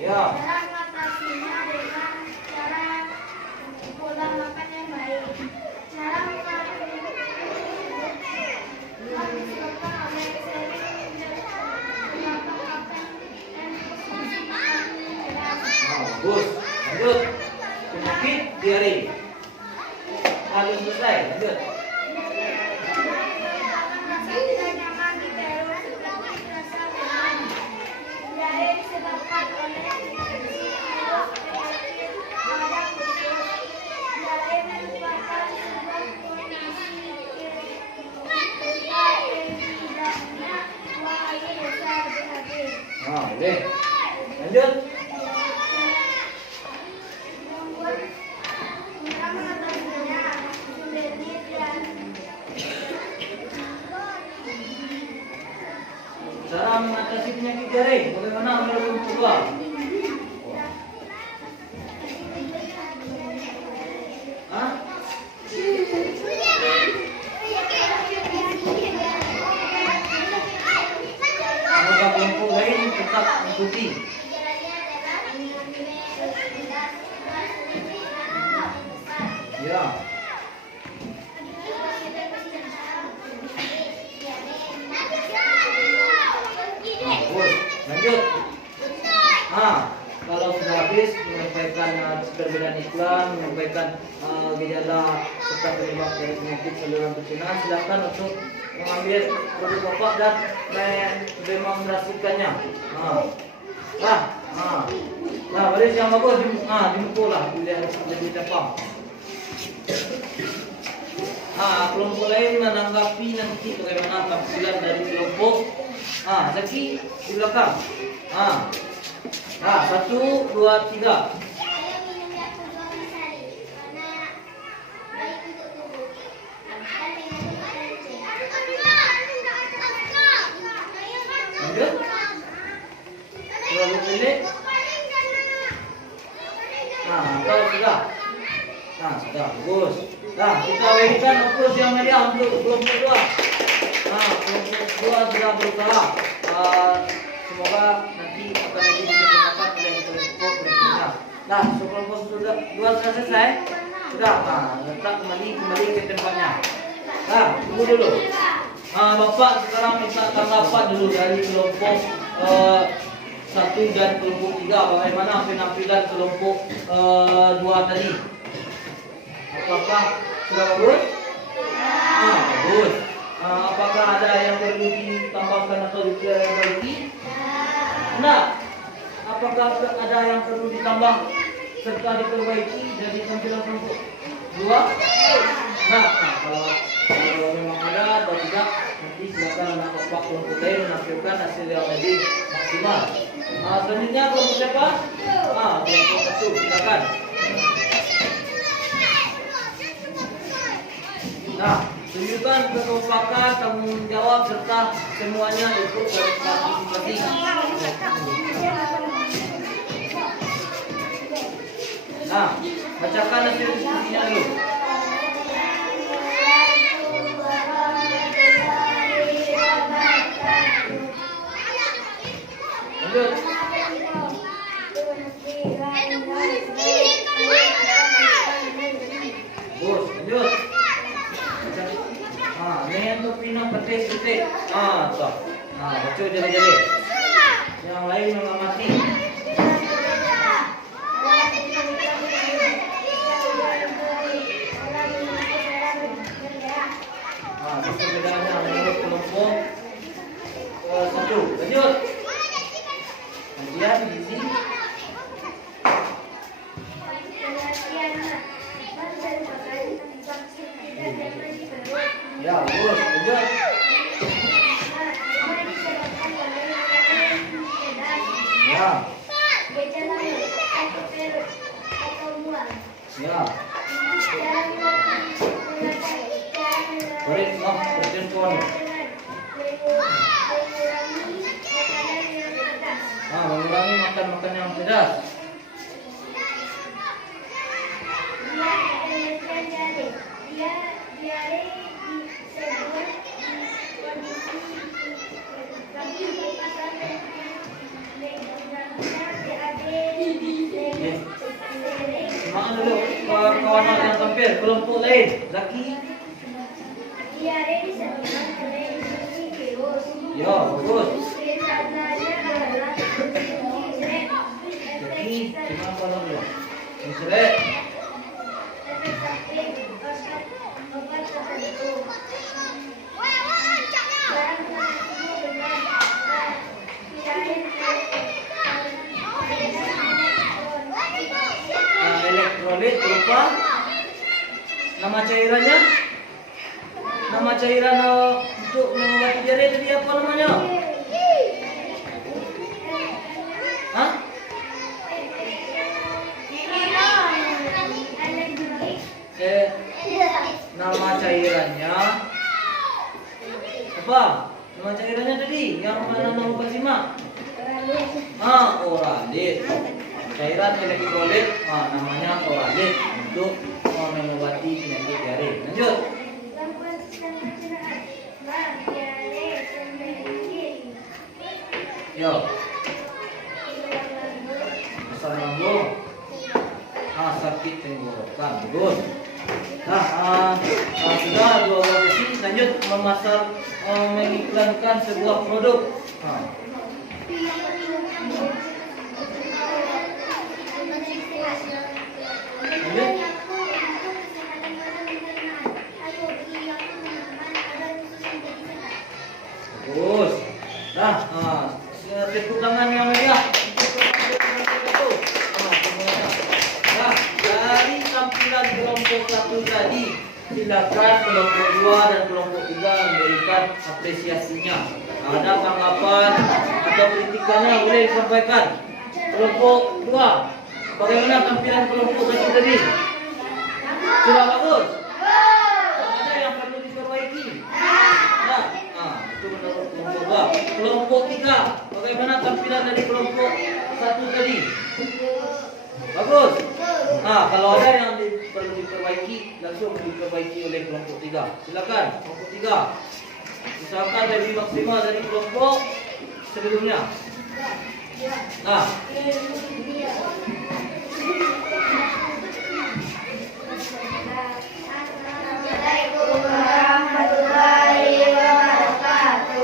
Ya. Cara mengatasinya dengan cara pola makan yang baik. Cara disebabkan oleh sering makan dan konsumsi makanan keras. Bagus. Lanjut. Penyakit diare. Halus selesai. Lanjut. Rasa tidak nyaman di perut seperti rasa lelah. Diare disebabkan oleh infeksi virus penyakit pada usus. Diare merupakan sebuah kondisi ketika tidaknya buang air besar BAB. Boleh. Lanjut. Cara mengatasinya sulit dan Cara mengatasi penyakit diare. Bagaimana menurut kedua? Hah? Anggota kelompok lain tetap mengikuti. Ya. Bagus. Lanjut. Kalau sudah habis menyampaikan perbedaan iklan, menyampaikan gejala serta penyebab dari penyakit saluran pencernaan, silakan untuk mengambil produk bapak dan mendemonstrasikannya. Baris yang bagus dimukul lah, jadi tepang. Kelompok lain menanggapi nanti bagaimana tampilan dari kelompok. Zaki di belakang. 1, 2, 3. saya minumnya tujuan sehari karena baik untuk tubuh dan Lanjut. Berapa pilih? Kau sudah. Sudah bagus. Kita berikan aplaus yang meriah untuk kelompok 2. Kelompok 2 sudah berusaha. Semoga nanti akan lebih disempurnakan oleh kelompok berikutnya. Kelompok sudah 2 sudah selesai. Sudah. Letak kembali ke tempatnya. Tunggu dulu. Bapak sekarang minta tanggapan dulu dari kelompok 1 dan kelompok 3. Bagaimana penampilan kelompok 2 tadi? Apakah sudah bagus? Bagus. Apakah ada yang perlu ditambahkan atau diperbaiki? Enggak. Apakah ada yang perlu ditambah serta diperbaiki dari tampilan kelompok 2? Nah, kalau memang ada atau tidak, nanti silakan anak bapak kelompok lain menampilkan hasil yang lebih maksimal. Selanjutnya kelompok siapa? Kelompok 1, silakan. Tunjukkan kekompakan, tanggung jawab serta semuanya ikut berpartisipasi. Bacakan hasil diskusinya dulu. Lanjut. Bos, lanjut. Ini untuk pinang petis. Tuh. Baca jadi. Yang lain mengamati. Perbedaannya menurut kelompok 1. Lanjut. Kemudian di sini. Ya, bagus. Lanjut. Ya. Gejala sakit perut atau mual. Balik, no, berikan kawan. Mengurangi makan yang pedas. Semangat dulu kawan yang tampil kelompok lain. Zaki. Ya, bagus. Zaki, semangat kawan dulu. Musrek. Elektrolit berupa nama cairannya, nama cairan untuk mengobati diare tadi apa namanya? Hah? Nama cairannya apa? Nama cairannya tadi yang mana nama obat simak? Oralit. Cairan elektrolit, namanya oralit untuk mengobati penyakit diare. Lanjut. Yo. Asam lambung. Sakit tenggorokan. Bagus. Nah, sudah dua profesi. Lanjut memasar, mengiklankan sebuah produk. Bagus. Tepuk tangan yang meriah. Dari tampilan kelompok 1 tadi, silakan kelompok 2 dan kelompok 3 memberikan apresiasinya. Ada tanggapan atau kritikannya boleh disampaikan. Kelompok 2, bagaimana tampilan kelompok 1 tadi? Sudah bagus? Ada yang perlu diperbaiki? Itu menurut kelompok 2. Kelompok 3, bagaimana tampilan dari kelompok 1 tadi? Bagus? Kalau ada yang perlu diperbaiki, langsung diperbaiki oleh kelompok 3. Silakan, kelompok 3. Usahakan lebih maksimal dari kelompok sebelumnya. Assalamualaikum warahmatullahi wabarakatuh.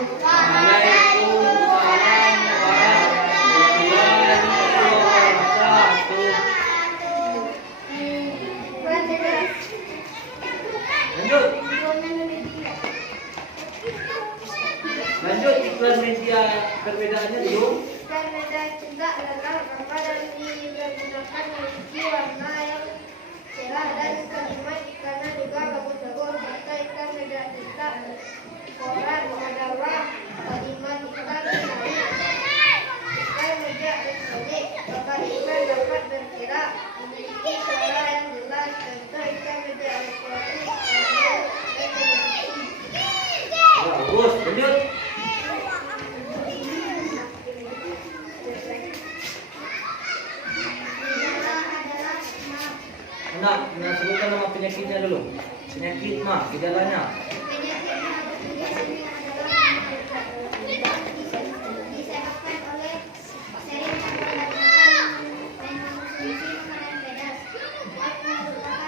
Lanjut iklan media perbedaannya dulu. Iklan media juga adalah kapal yang digunakan memiliki warna yang cerah dan kalimat iklannya juga bagus-bagus. Serta iklan media juga koran adalah kalimat iklan menarik. Iklan media elektronik bakal iklan dapat bergerak memiliki suara yang jelas. Contoh iklan media elektronik radio dan televisi. Bagus, lanjut. Nak sebutkan nama penyakitnya dulu. Penyakit gejalanya. Disebabkan oleh sering menggunakan konsumsi makanan pedas. Merupakan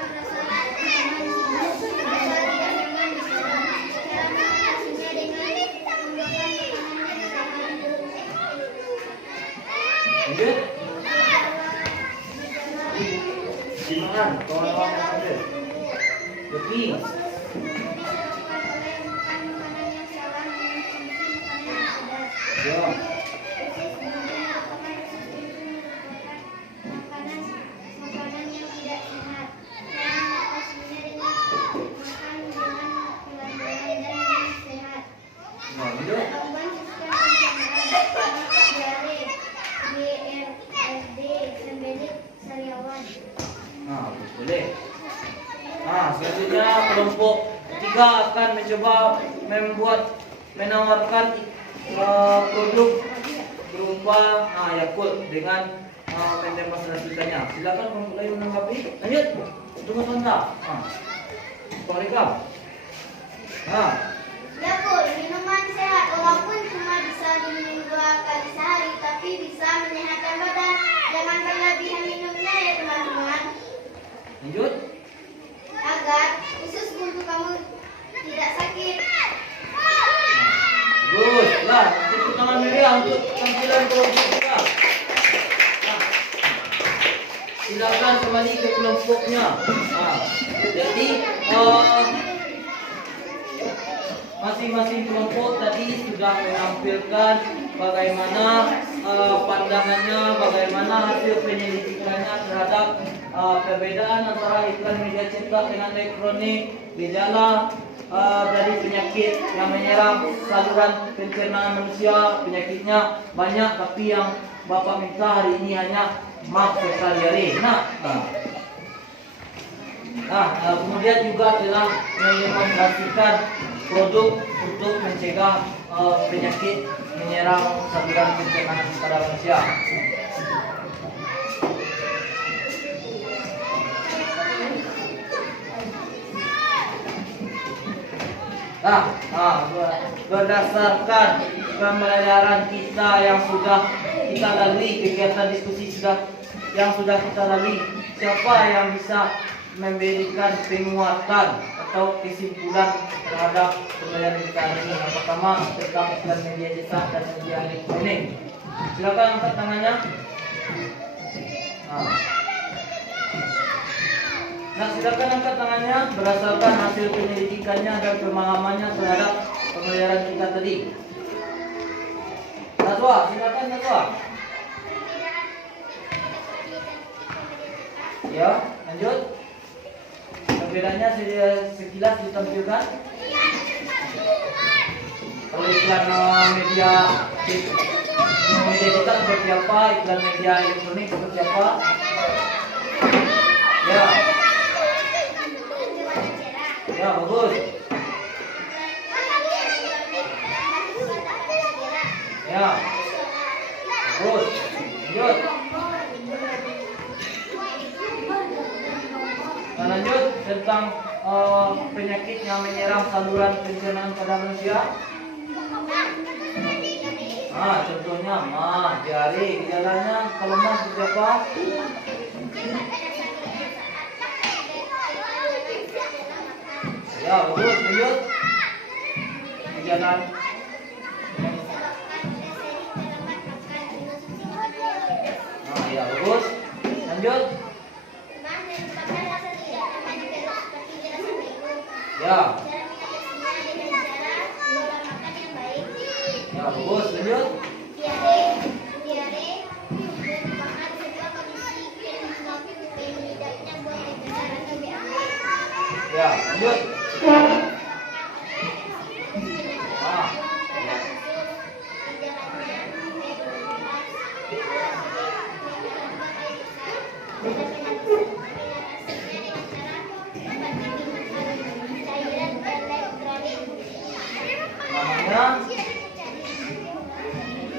rasa tidak nyaman di dalam. Cara mengatasinya dengan menggunakan makanan yang sehat. Lanjut. Simakan, kawan-kawan yang hadir. Lebih. Disebabkan oleh makan makanan yang salah mengonsumsi makanan pedas. Ya. Makanan yang tidak sehat. Cara mengatasinya dengan makan dengan pelan-pelan dan yang sehat. Lanjut. Lakukan sistem pencernaan diare, BRSD, sembelit, sariawan. Boleh. Selanjutnya kelompok 3. juga akan mencoba menawarkan produk berupa Yakult dengan konten pasar kitanya. Silakan mulai menanggapi. Lanjut. Tunggu sebentar. Pak Rekam. Yakult, minuman sehat walaupun cuma bisa diminum 2 kali sehari, tapi bisa menyehatkan badan. Jangan berlebihan minumnya ya teman-teman. Lanjut. Agar usus buntu kamu tidak sakit. Bagus. Lah, tepuk tangan Melia untuk tampilan kelompok kita. Silakan kembali ke kelompoknya. Jadi masing-masing kelompok tadi sudah menampilkan bagaimana pandangannya, bagaimana hasil penyelidikannya terhadap perbedaan antara iklan media cetak dengan elektronik, gejala dari penyakit yang menyerang saluran pencernaan manusia. Penyakitnya banyak, tapi yang Bapak minta hari ini hanya diare. Kemudian juga telah mendemonstrasikan produk untuk mencegah penyakit menyerang saluran pencernaan pada manusia. Berdasarkan pembelajaran kita yang sudah kita lalui, kegiatan diskusi yang sudah kita lalui, siapa yang bisa memberikan penguatan atau kesimpulan terhadap pembelajaran kita ini? Yang pertama tentang iklan media cetak dan media elektronik. Silakan angkat tangannya. Silakan angkat tangannya berdasarkan hasil penyelidikannya dan pemahamannya terhadap pembelajaran kita tadi. Nazwa, silakan Nazwa. Ya, lanjut. Perbedaannya sekilas ditampilkan. Kalau iklan media cetak seperti apa, iklan media elektronik seperti apa? Ya, bagus. Ya, bagus. Lanjut. Lanjut tentang penyakit yang menyerang saluran pencernaan pada manusia. Contohnya diare. Gejalanya kalau seperti apa? Ya, bagus. Lanjut. Gejala. Ya, bagus. Lanjut. Ya. Ya, bagus. Lanjut. Ya, lanjut.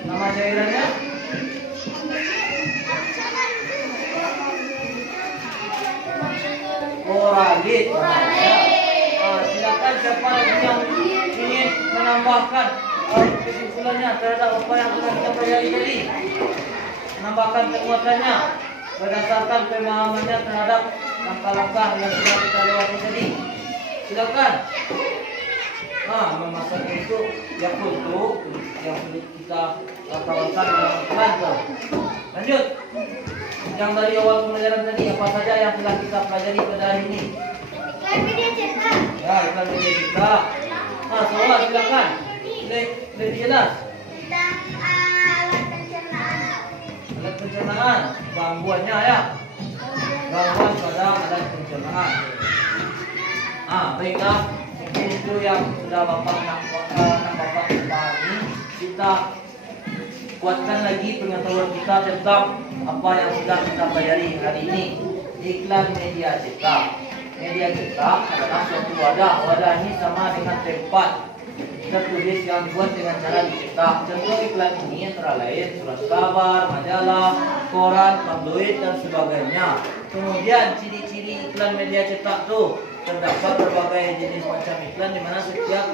Nama cairannya? Oralit. Silakan siapa yang ingin menambahkan kesimpulannya terhadap apa yang telah kita pelajari tadi. Menambahkan penguatannya berdasarkan pemahamannya terhadap langkah-langkah yang sudah kita lewati tadi. Silakan. Memasak itu Yakult yang kita kawasan dengan Lanjut. Yang dari awal pembelajaran tadi, apa saja yang telah kita pelajari pada hari ini? Iklan media cetak. Ya, iklan media cetak. Soal silakan. Lebih jelas. Tentang alat pencernaan. Alat pencernaan, gangguannya ya. Gangguan pada alat pencernaan. Baiklah. Itu yang sudah Bapak pahami. Kita kuatkan lagi pengetahuan kita tentang apa yang sudah kita pelajari hari ini. Iklan media cetak. media cetak adalah suatu wadah. Wadah ini sama dengan tempat tertulis yang dibuat dengan cara dicetak. Contoh iklan ini antara lain surat kabar, majalah, koran, tabloid dan sebagainya. Kemudian ciri-ciri iklan media cetak tuh terdapat berbagai jenis macam iklan di mana setiap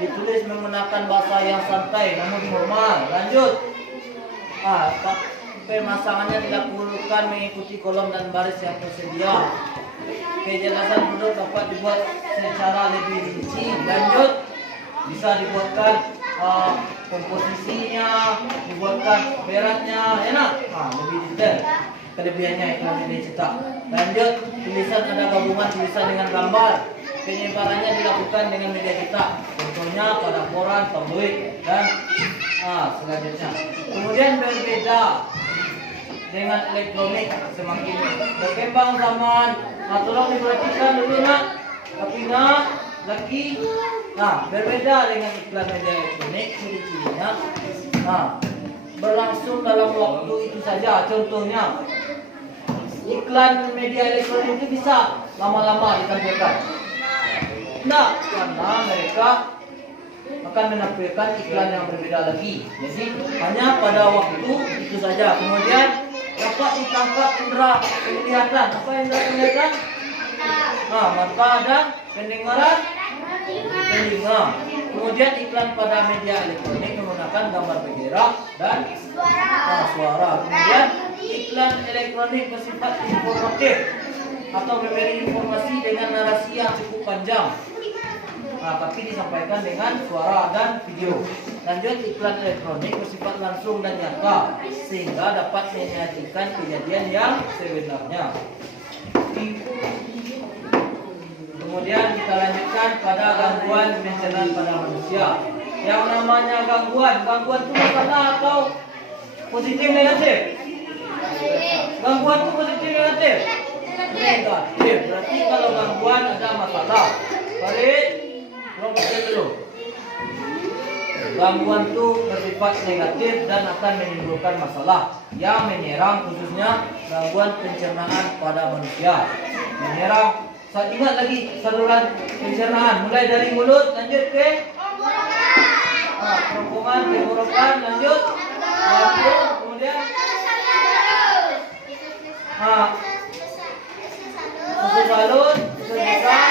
ditulis menggunakan bahasa yang santai namun formal. Lanjut. Pemasangannya dilakukan mengikuti kolom dan baris yang tersedia. Kejelasan produk dapat dibuat secara lebih rinci. Lanjut. Bisa dibuatkan komposisinya, dibuatkan beratnya, enak. Lebih detail. Kelebihannya iklan media cetak. Lanjut. Tulisan ada gabungan tulisan dengan gambar. Penyebarannya dilakukan dengan media cetak. Contohnya pada koran, tabloid dan selanjutnya. Kemudian berbeda dengan elektronik semakin berkembang zaman. Tolong diperhatikan dulu nak. Tapi nak lagi. Berbeda dengan iklan media elektronik ciri-cirinya. Berlangsung dalam waktu itu saja. Contohnya iklan media elektronik itu bisa lama-lama ditampilkan. Nah, karena mereka akan menampilkan iklan yang berbeda lagi. Jadi hanya pada waktu itu saja. Kemudian dapat ditangkap indera penglihatan. Apa indera penglihatan? Mata dan pendengaran telinga. Kemudian iklan pada media elektronik menggunakan gambar bergerak dan suara. Kemudian iklan elektronik bersifat informatif atau memberi informasi dengan narasi yang cukup panjang. Tapi disampaikan dengan suara dan video. Lanjut, iklan elektronik bersifat langsung dan nyata sehingga dapat menyajikan kejadian yang sebenarnya. Kemudian kita lanjutkan pada gangguan pencernaan pada manusia. Yang namanya gangguan itu masalah atau positif negatif? Gangguan itu positif negatif? Negatif. Berarti kalau gangguan ada masalah. Farid, tolong baca dulu. Gangguan itu bersifat negatif dan akan menimbulkan masalah yang menyerang khususnya gangguan pencernaan pada manusia. Menyerang, ingat lagi saluran pencernaan mulai dari mulut lanjut ke kerongkongan, tenggorokan, lanjut kemudian susu salut, susu besar.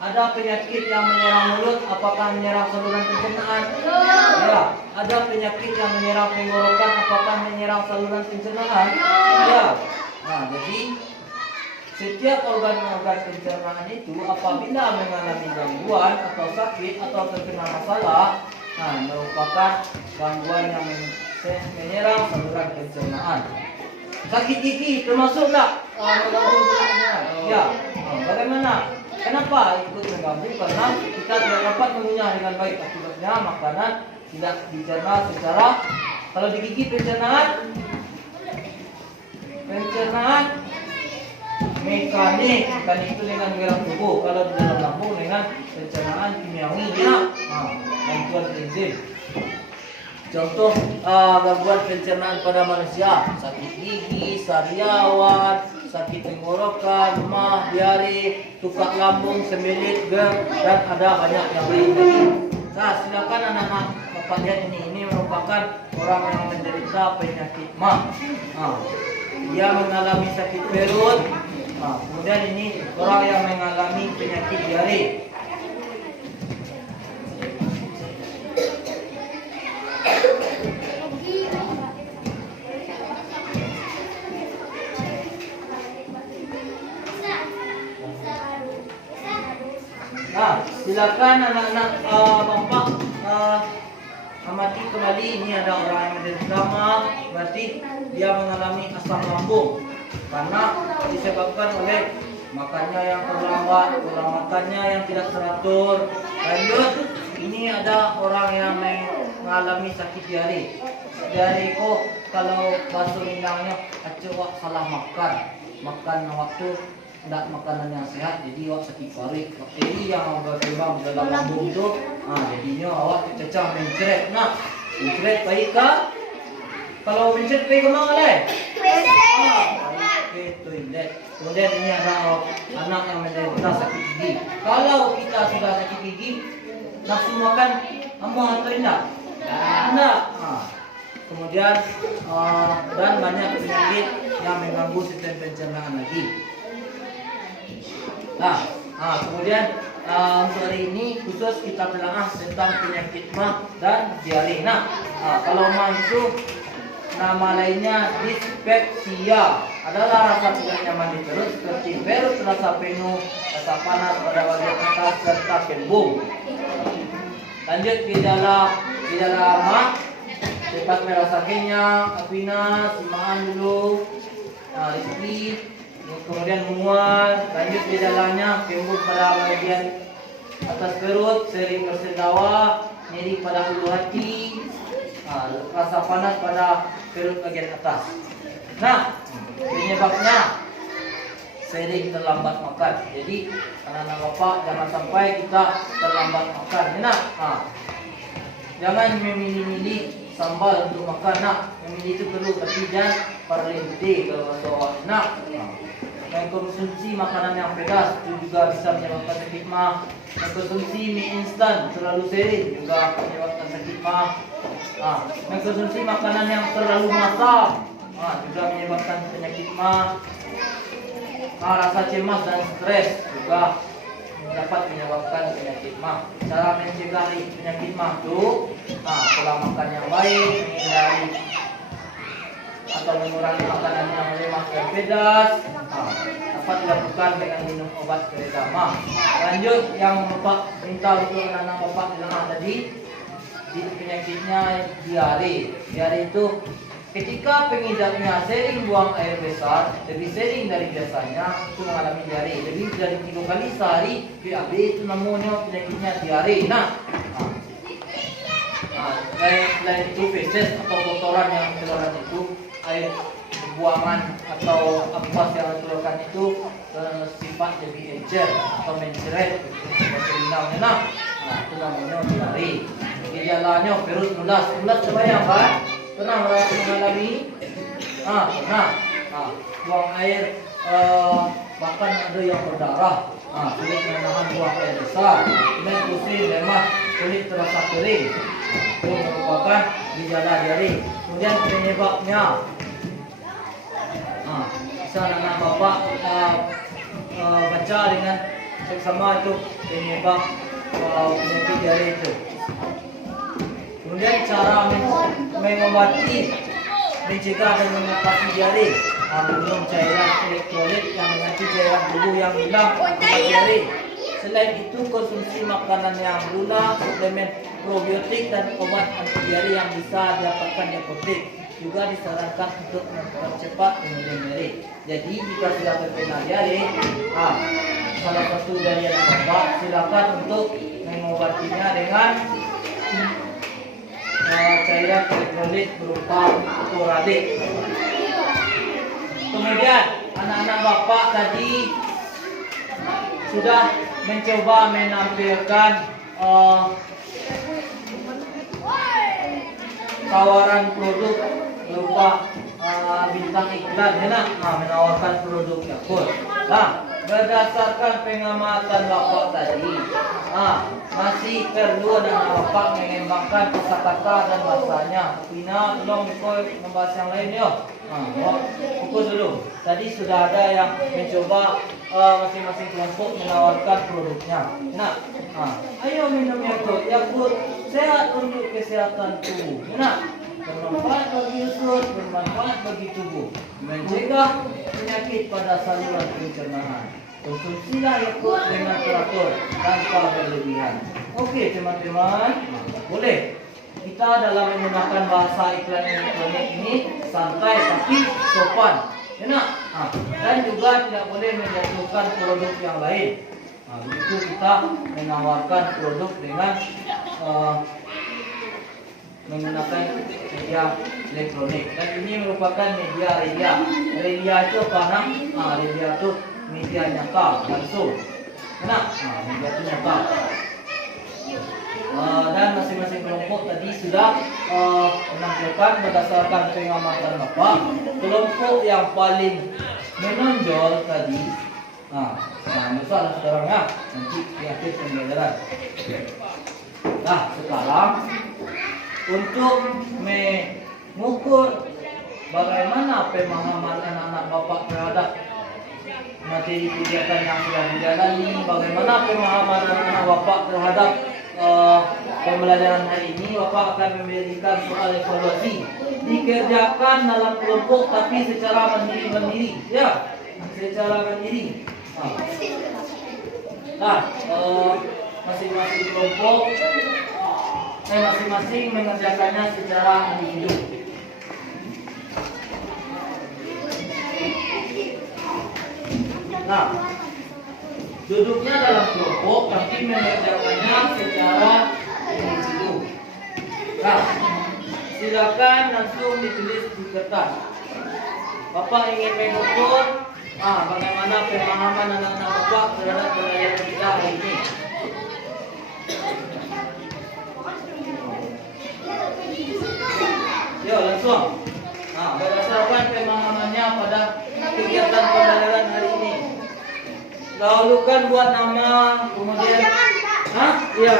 Ada penyakit yang menyerang mulut, apakah menyerang saluran pencernaan? Ya. Ada penyakit yang menyerang tenggorokan, apakah menyerang saluran pencernaan? Ya. Jadi setiap organ-organ pencernaan itu apabila mengalami gangguan atau sakit atau terkena masalah, merupakan gangguan yang menyerang saluran pencernaan. Sakit gigi termasuk tak mengganggu pencernaan? Ya. Bagaimana? Kenapa ikut mengganggu? Karena kita tidak dapat mengunyah dengan baik. Akibatnya makanan tidak dicerna secara, kalau digigit pencernaan mekanik itu dengan gerak tubuh. Kalau di dalam lambung dengan pencernaan kimiawi, bantuan enzim. Contoh gangguan pencernaan pada manusia: sakit gigi, sariawan, sakit tenggorokan, lemah, diare, tukak lambung, sembelit, GERD, dan ada banyak yang lain lagi. Silakan anak-anak Bapak lihat ini merupakan orang yang menderita penyakit MAH. Dia mengalami sakit perut. Kemudian ini orang yang mengalami penyakit diare. Silakan anak-anak Bapak amati kembali. Ini ada orang yang menderita MAH, berarti dia mengalami asam lambung karena disebabkan oleh makannya yang terlambat, pola makannya yang tidak teratur. Lanjut, ini ada orang yang mengalami sakit diare. Diare kok kalau bahasa Minangnya acewak salah makan waktu tidak makanan yang sehat, jadi awak sakit parit. Bakteri yang berkembang dalam lambung itu, jadinya awak tercecah mencret. Mencret baik kah? Kalau mencret baik kemana leh? Ke toilet. Kemudian ini ada anak yang menderita sakit gigi. Kalau kita sudah sakit gigi, nafsu makan amuh atau tidak? Tidak. Kemudian dan banyak penyakit yang mengganggu sistem pencernaan lagi. Kemudian untuk hari ini khusus kita telah tentang penyakit mah dan diare. Kalau mah itu nama lainnya dispepsia, adalah rasa tidak nyaman di perut seperti perut terasa penuh, rasa panas pada bagian atas serta kembung. Lanjut gejala mah, cepat merasa kenyang, apinas, simaan dulu, risih, kemudian mual. Lanjut gejalanya kembung pada bagian atas perut, sering bersendawa, nyeri pada ulu hati, rasa panas pada perut bagian atas. Penyebabnya sering terlambat makan. Jadi anak-anak bapak jangan sampai kita terlambat makan. Jangan memilih-milih sambal untuk makan. Memilih itu perlu, tapi jangan parlente kalau bahasa awak. Mengkonsumsi makanan yang pedas itu juga bisa menyebabkan sakit mah. Mengkonsumsi mie instan terlalu sering juga menyebabkan sakit mah. Mengkonsumsi makanan yang terlalu masam juga menyebabkan penyakit mah. Rasa cemas dan stres juga dapat menyebabkan penyakit mah. Cara mencegah penyakit mah itu pola makan yang baik, menghindari atau mengurangi makanan yang lemak dan pedas, dapat dilakukan dengan minum obat peredam mah. Lanjut yang bapak minta untuk anak bapak bilang tadi, penyakitnya diare. Diare itu ketika pengidapnya sering buang air besar, lebih sering dari biasanya, itu mengalami diare. Lebih dari 3 kali sehari, PAB itu namanya penyakitnya diare. Selain itu feses atau kotoran yang keluaran itu, air buangan atau ampas yang dikeluarkan itu sifat lebih encer atau menceret, itu namanya diare. Gejalanya perut mulas terbayang kan? Pernah mengalami? Buang air, bahkan ada yang berdarah, sulit menahan buang air besar, kemudian pusing, lemah, kulit terasa kering, itu merupakan gejala diare. Kemudian penyebabnya, bisa anak bapak baca dengan seksama itu penyebab penyakit diare itu. Kemudian cara mengobati, mencegah dan mengatasi diare, minum cairan elektrolit yang mengganti cairan tubuh yang hilang akibat diare. Selain itu konsumsi makanan yang gula, suplemen probiotik dan obat anti diare yang bisa didapatkan di apotek juga disarankan untuk mempercepat pemulihan diare. Jadi jika sudah terkena diare, salah satu dari anak bapak silakan untuk mengobatinya dengan cairan elektrolit berupa Toradek. Kemudian anak-anak bapak tadi sudah mencoba menampilkan tawaran produk berupa bintang iklan, menawarkan produk Yakult. Berdasarkan pengamatan bapak tadi, masih perlu anak bapak mengembangkan kosakata dan bahasanya. Pina, tolong membahas yang lain yo. Fokus dulu. Tadi sudah ada yang mencoba masing-masing kelompok menawarkan produknya. Ayo minum Yakult sehat untuk kesehatan tubuh. Bermanfaat bagi usus, bermanfaat bagi tubuh, mencegah penyakit pada saluran pencernaan. Konsumsilah Yakult dengan teratur tanpa berlebihan. Oke teman-teman, boleh. Kita dalam menggunakan bahasa iklan elektronik ini santai tapi sopan, dan juga tidak boleh menjatuhkan produk yang lain. Begitu kita menawarkan produk dengan menggunakan media elektronik, dan ini merupakan media relia. Relia itu apa? Relia itu media nyata langsung. Media itu nyata. Dan masing-masing kelompok tadi sudah menampilkan berdasarkan pengamatan bapak. Kelompok yang paling menonjol tadi. Nah, besar sekarang ya. Nanti di akhir pembelajaran. Nah, sekarang untuk mengukur bagaimana pemahaman anak-anak Bapak terhadap materi kegiatan yang sudah dijalani, bagaimana pemahaman anak-anak Bapak terhadap pembelajaran hari ini, Bapak akan memberikan soal evaluasi. Dikerjakan dalam kelompok tapi secara mandiri-mandiri, ya, secara mandiri. Masing-masing kelompok, masing-masing mengerjakannya secara individu. Nah, duduknya dalam kelompok tapi mengerjakannya secara individu. Nah, silakan langsung ditulis di kertas. Bapak ingin mengukur bagaimana pemahaman anak-anak Bapak terhadap pelajaran kita hari ini. Yo, langsung. Berdasarkan pemahamannya pada kegiatan pembelajaran hari ini. Dahulukan buat nama, kemudian iya,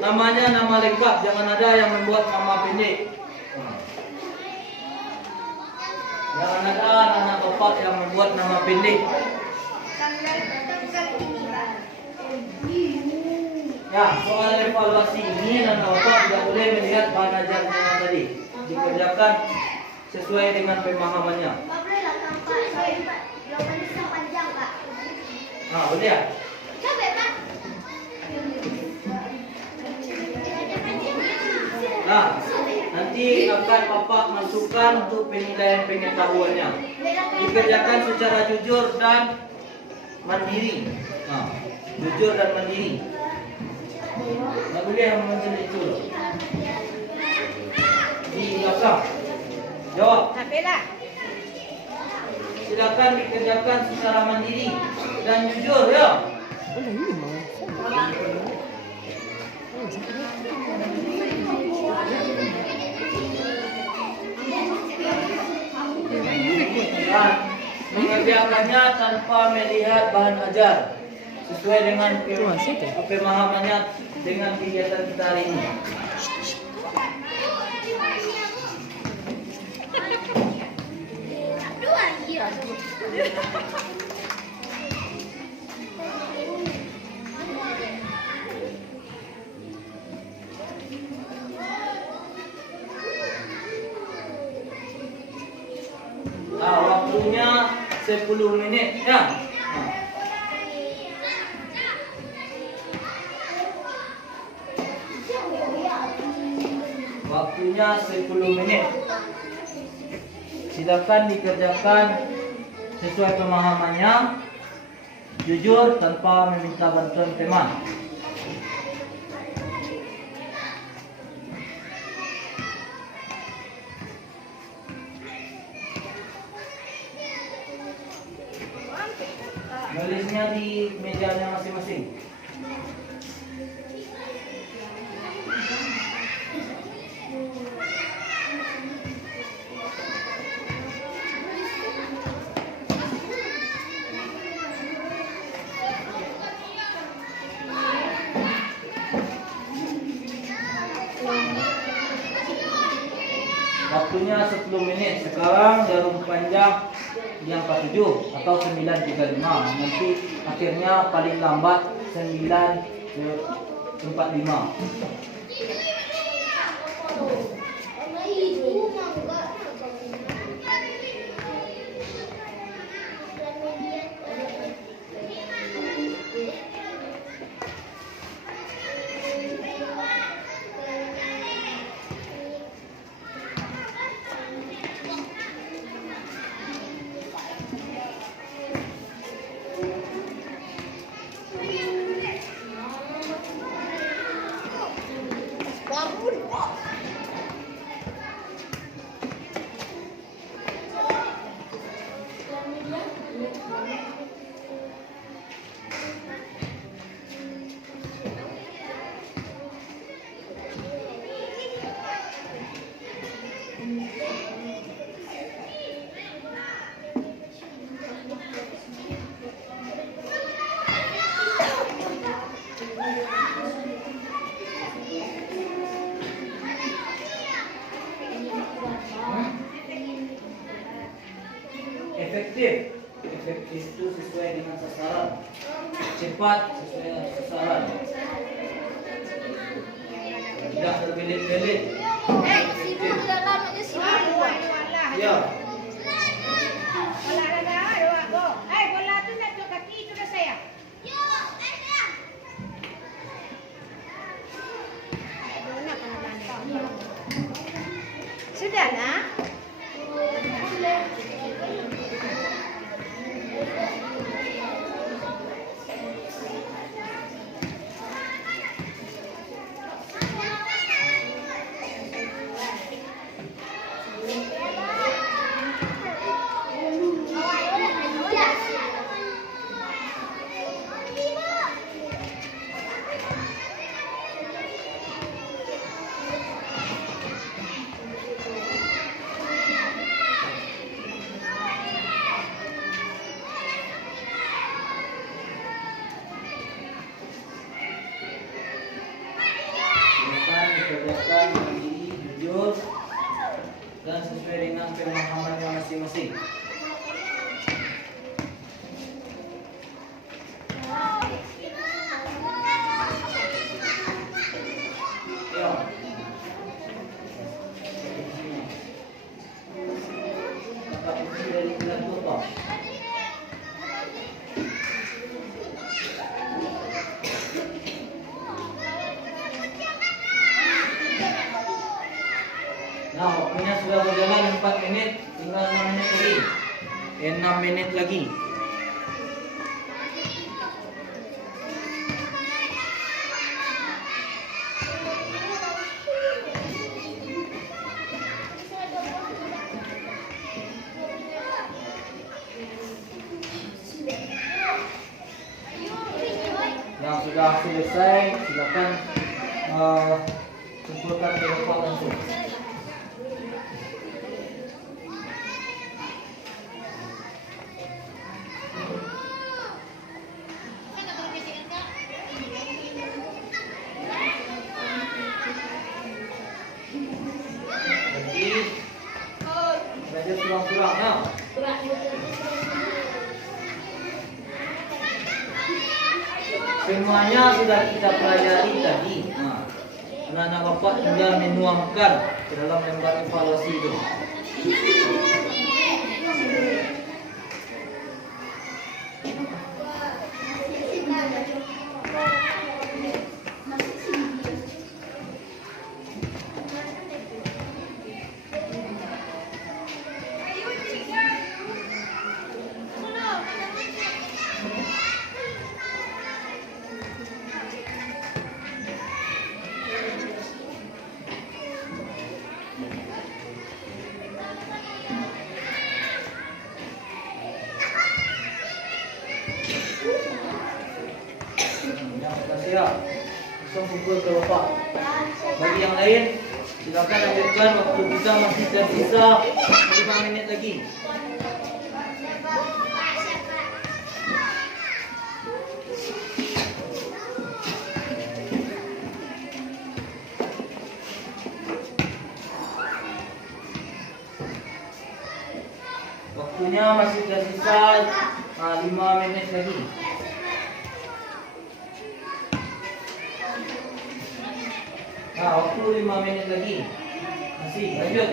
namanya nama lengkap, jangan ada yang membuat nama pendek. Jangan ada anak Bapak yang membuat nama pendek. Ya, soal evaluasi ini anak Bapak tidak boleh melihat bahan ajarnya yang tadi. Dikerjakan sesuai dengan pemahamannya. Boleh ya? Nah, nanti akan Bapak masukkan untuk penilaian pengetahuannya. Dikerjakan secara jujur dan mandiri. Jujur dan mandiri. Nggak boleh yang macam itu loh. Di belakang. Jawab. Silakan dikerjakan secara mandiri dan jujur ya. Dan mengerjakannya tanpa melihat bahan ajar sesuai dengan pemahamannya dengan kegiatan kita hari ini. Waktunya 10 menit ya. Waktunya 10 menit. Silakan dikerjakan sesuai pemahamannya, jujur tanpa meminta bantuan teman. Nulisnya di mejanya masing-masing. Waktunya 10 menit. Sekarang jarum panjang yang 47 atau 9.35. Nanti akhirnya paling lambat 9.45. efektif. Efektif itu sesuai dengan sasaran. Cepat sesuai dengan sasaran. Tidak berbelit-belit. Sibuk di dalamnya sibuk. Ya. Bola ada, dua, go. Bola tu satu kaki itu dah saya. Sudah nak? Silakan dikerjakan mandiri, jujur, dan sesuai dengan pemahamannya masing-masing. Ya. Kata kunci dari bulan itu apa? Nah, waktunya sudah berjalan 4 menit, tinggal 6 menit lagi. 6 menit lagi. Yang sudah selesai, silakan kumpulkan kelompok langsung. Jadi, belajar kurang-kurang ya. Semuanya sudah kita pelajari tadi. Nah, anak-anak bapak tinggal menuangkan ke dalam lembar evaluasi itu. Yang sudah siap, langsung kumpul ke bapak. Bagi yang lain, silakan lanjutkan, waktu kita masih tersisa 5 menit lagi. Waktunya masih tersisa 5 menit lagi. Nah, waktu 5 menit lagi. Masih, lanjut.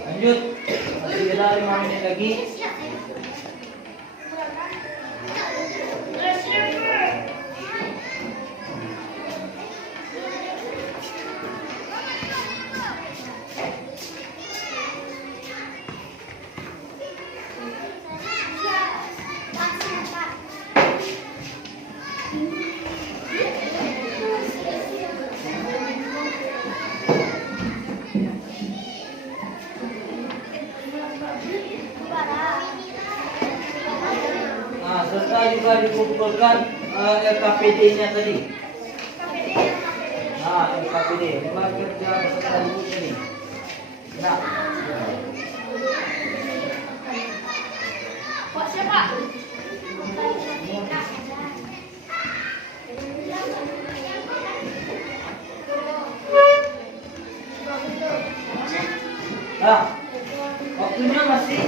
Lanjut. Masih ada 5 menit lagi. Nah, serta juga dikumpulkan LKPD-nya tadi. Nah, LKPD. Memang kerja beserta ibunya nih. Nah. Pak siapa? Waktunya masih.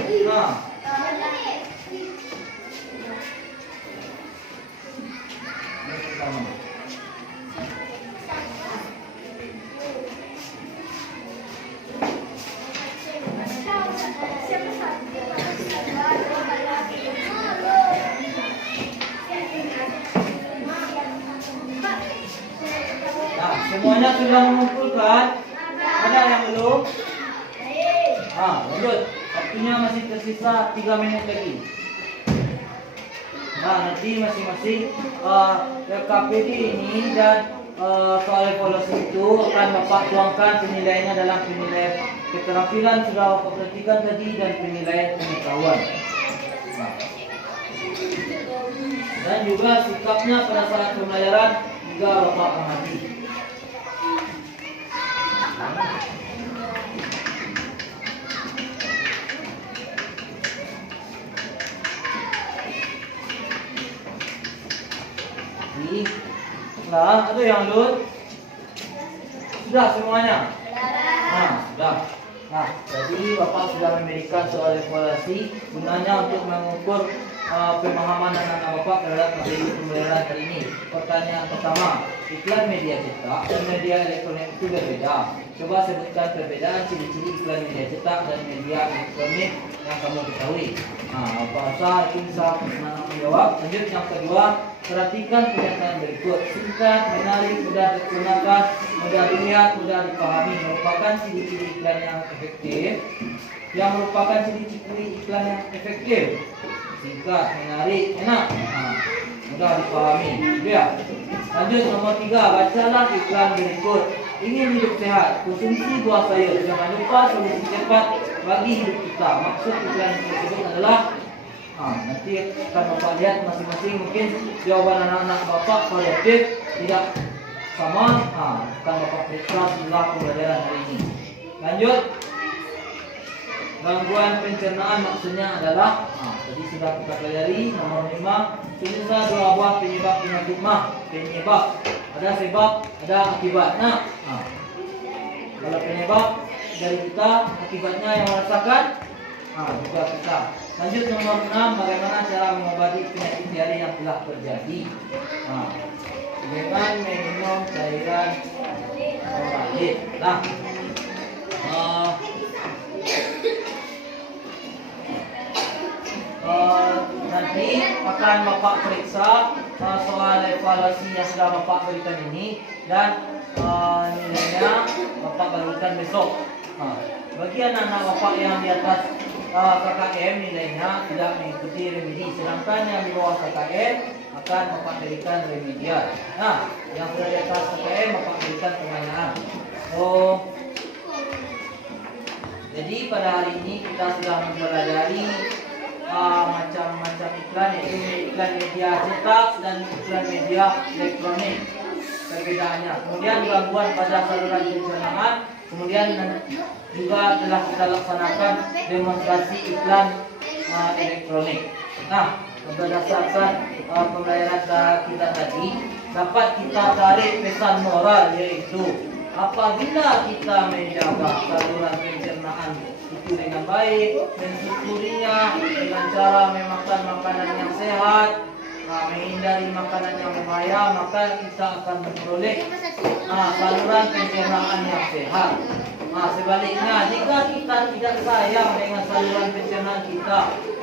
Semuanya sudah mengumpulkan? Ada yang belum? Lanjut. Waktunya masih tersisa 3 menit lagi. Nah, nanti masing-masing LKPD ini dan soal evaluasi itu akan Bapak tuangkan penilaiannya dalam penilaian keterampilan sudah Bapak perhatikan tadi dan penilaian pengetahuan. Dan juga sikapnya pada saat pembelajaran juga Bapak amati. Nah, ada yang belum? Sudah semuanya? Sudah. Nah, jadi Bapak sudah memberikan soal evaluasi gunanya untuk mengukur pemahaman anak-anak Bapak terhadap materi pembelajaran hari ini. Pertanyaan pertama, iklan media cetak dan media elektronik itu berbeda. Coba sebutkan perbedaan ciri-ciri iklan media cetak dan media elektronik yang kamu ketahui. Bahasa bisa menjawab. Lanjut yang kedua, perhatikan pernyataan berikut. Singkat, menarik, mudah digunakan, mudah dilihat, mudah dipahami. Merupakan ciri-ciri iklan yang efektif. Yang merupakan ciri-ciri iklan yang efektif. Singkat, menarik, enak, mudah dipahami. Ya. Lanjut nomor 3, bacalah iklan berikut. Ingin hidup sehat, konsumsi buah sayur. Jangan lupa solusi cepat bagi hidup kita. Maksud iklan tersebut adalah nanti akan Bapak lihat masing-masing mungkin jawaban anak-anak Bapak variatif tidak sama. Akan Bapak periksa setelah pembelajaran hari ini. Lanjut. Gangguan pencernaan maksudnya adalah tadi sudah kita pelajari. Nomor 5, tulislah 2 buah penyebab penyakit mah. Penyebab ada sebab, ada akibat. Kalau penyebab dari kita, akibatnya yang merasakan juga kita. Lanjut nomor 6, bagaimana cara mengobati penyakit diare yang telah terjadi. Dengan minum cairan oral. Nah, nanti akan Bapak periksa soal evaluasi yang sudah Bapak berikan ini dan nilainya Bapak berikan besok. Bagi anak-anak Bapak yang di atas KKM nilainya tidak mengikuti remedi, sedangkan yang di bawah KKM akan Bapak berikan remedial. Nah, yang sudah di atas KKM Bapak berikan pertanyaan. Jadi pada hari ini kita sudah mempelajari macam-macam iklan, yaitu iklan media cetak dan iklan media elektronik, perbedaannya. Kemudian gangguan pada saluran pencernaan. Kemudian juga telah kita laksanakan demonstrasi iklan elektronik. Nah, berdasarkan pembelajaran kita tadi, dapat kita tarik pesan moral, yaitu apabila kita menjaga saluran pencernaan itu dengan baik, mensyukurinya dengan cara memakan makanan yang sehat, menghindari makanan yang berbahaya, maka kita akan memperoleh saluran pencernaan yang sehat. Sebaliknya, jika kita tidak sayang dengan saluran pencernaan kita,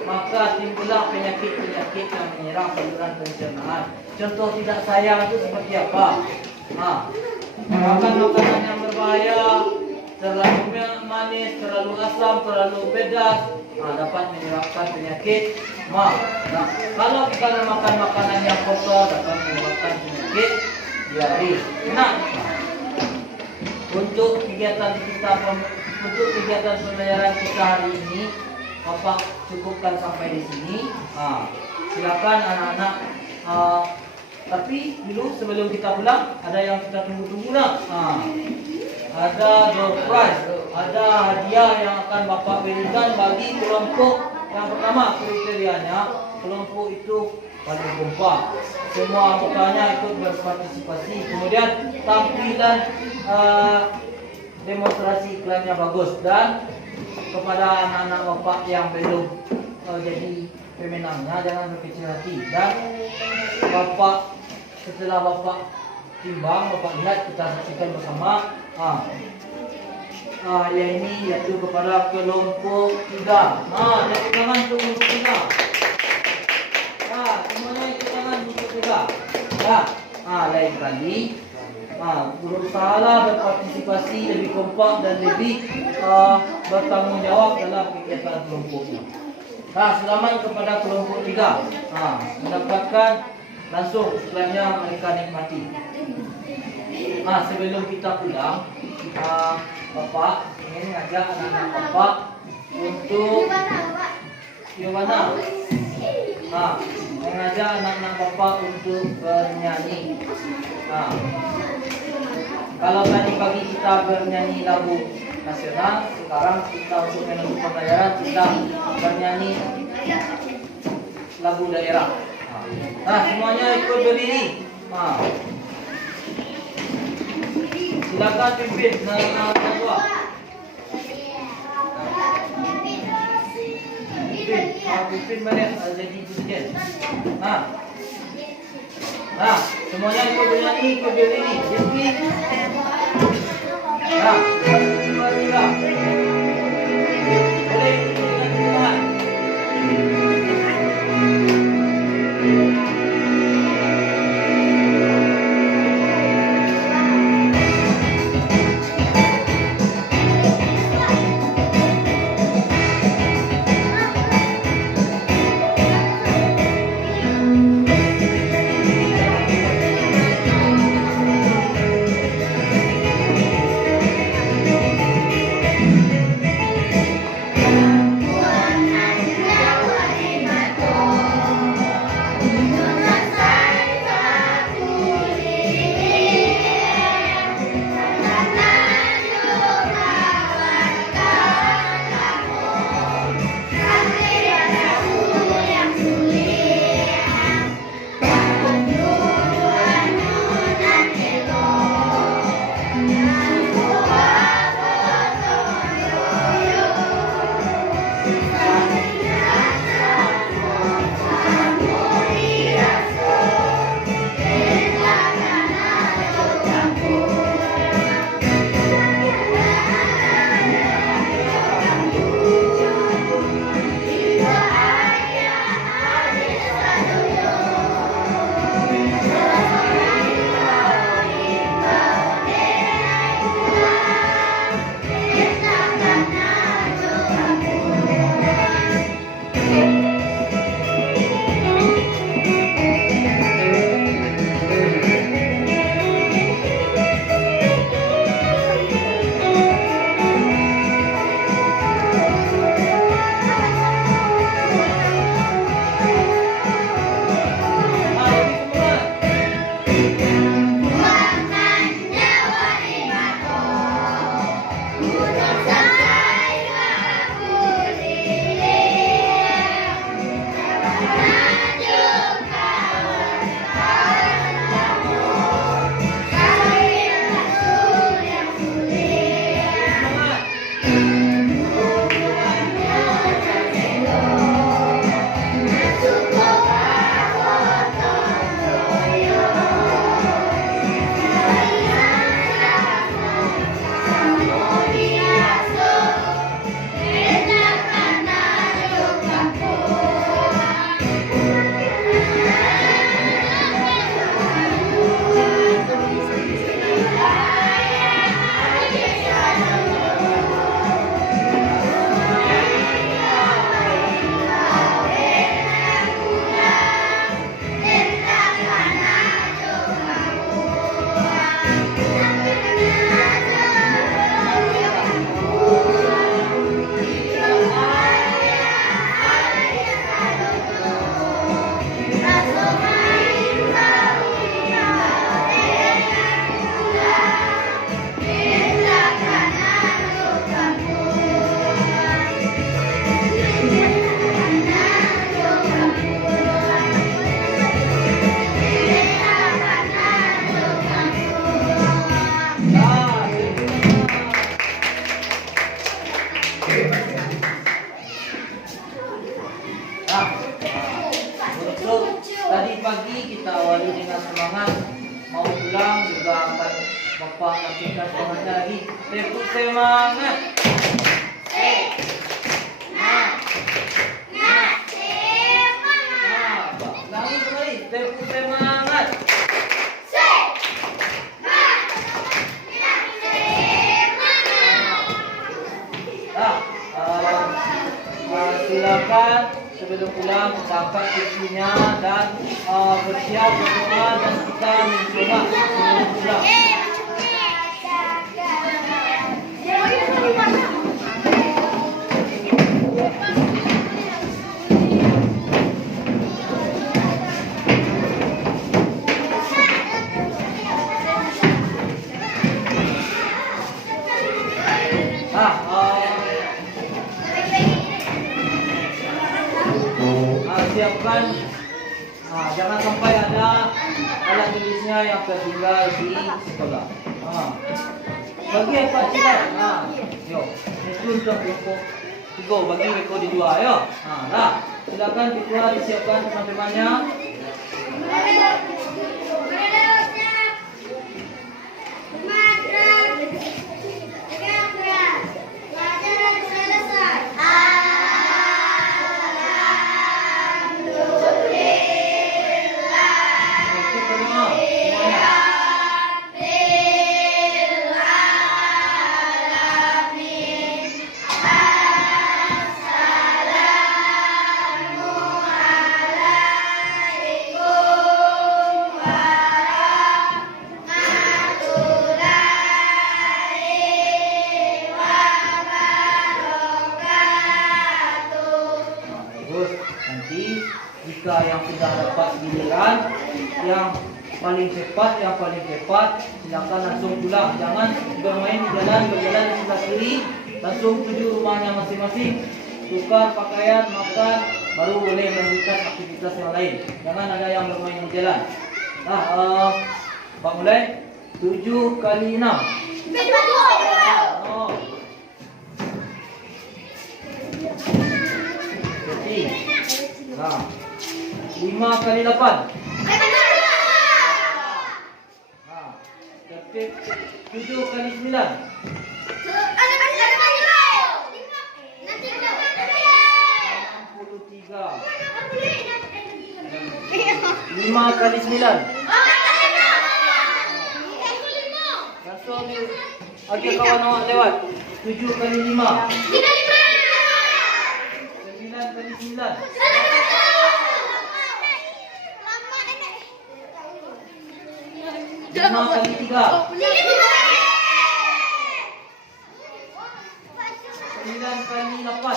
maka timbullah penyakit-penyakit yang menyerang saluran pencernaan. Contoh tidak sayang itu seperti apa? Makan makanan yang berbahaya, terlalu manis, terlalu asam, terlalu pedas, dapat menyebabkan penyakit mah. Nah, kalau kita makan makanan yang kotor dapat menyebabkan penyakit diare. Nah, untuk kegiatan pembelajaran kita hari ini, Bapak cukupkan sampai di sini. Silakan anak-anak Tapi dulu sebelum kita pulang ada yang kita tunggu-tunggu nak. Ada door prize, ada hadiah yang akan Bapak berikan bagi kelompok yang pertama. Kriterianya kelompok itu paling kompak, semua anggotanya ikut berpartisipasi, kemudian tampilan demonstrasi iklannya bagus, dan kepada anak-anak Bapak yang belum jadi pemenangnya jangan berkecil hati, dan Bapak setelah Bapak timbang, Bapak lihat, kita saksikan bersama. Yang ini yaitu kepada kelompok 3. Tepuk tangan untuk kelompok 3. Semuanya ikut tangan untuk 3. Lain kali berusahalah berpartisipasi lebih kompak dan lebih bertanggung jawab dalam kegiatan kelompoknya. Selamat kepada kelompok 3. Mendapatkan langsung iklannya mereka nikmati. Sebelum kita pulang, Bapak ingin ngajak anak-anak Bapak untuk gimana? Mengajak anak-anak Bapak untuk bernyanyi. Kalau tadi pagi kita bernyanyi lagu nasional, sekarang kita untuk menuju pembelajaran kita bernyanyi lagu daerah. Semuanya ikut berdiri. Silakan pimpin Najwa. Pimpin mana jadi presiden. Semuanya ikut bernyanyi, ikut berdiri. Pimpin. Boleh dengan tangan. pagi kita awali dengan semangat. Mau pulang juga akan Bapak lakukan semangatnya lagi. Tepuk semangat. Lagi kembali. Tepuk semangat. Silakan sebelum pulang kita angkat kursinya dan bersiap berdoa dan kita mencoba sebelum pulang. Siapkan, jangan sampai ada alat tulisnya yang tertinggal di sekolah. Bagi apa tidak? Yuk, itu untuk kelompok 3 bagi rekod di 2 ya. Dah, silakan ketua disiapkan teman-temannya. Jika yang sudah dapat giliran yang paling cepat silakan langsung pulang. Jangan bermain di jalan, berjalan di sebelah kiri, langsung tuju rumahnya masing-masing, tukar pakaian, makan, baru boleh melanjutkan aktivitas yang lain. Jangan ada yang bermain di jalan. Pak mulai 7 kali 6. Nah, 5 kali 8. Tertib 7 kali 9. 5 kali 9. Langsung di ajak kawan awak lewat. 7 kali 5. 9 kali 9. 5 kali 3. 9 kali 8.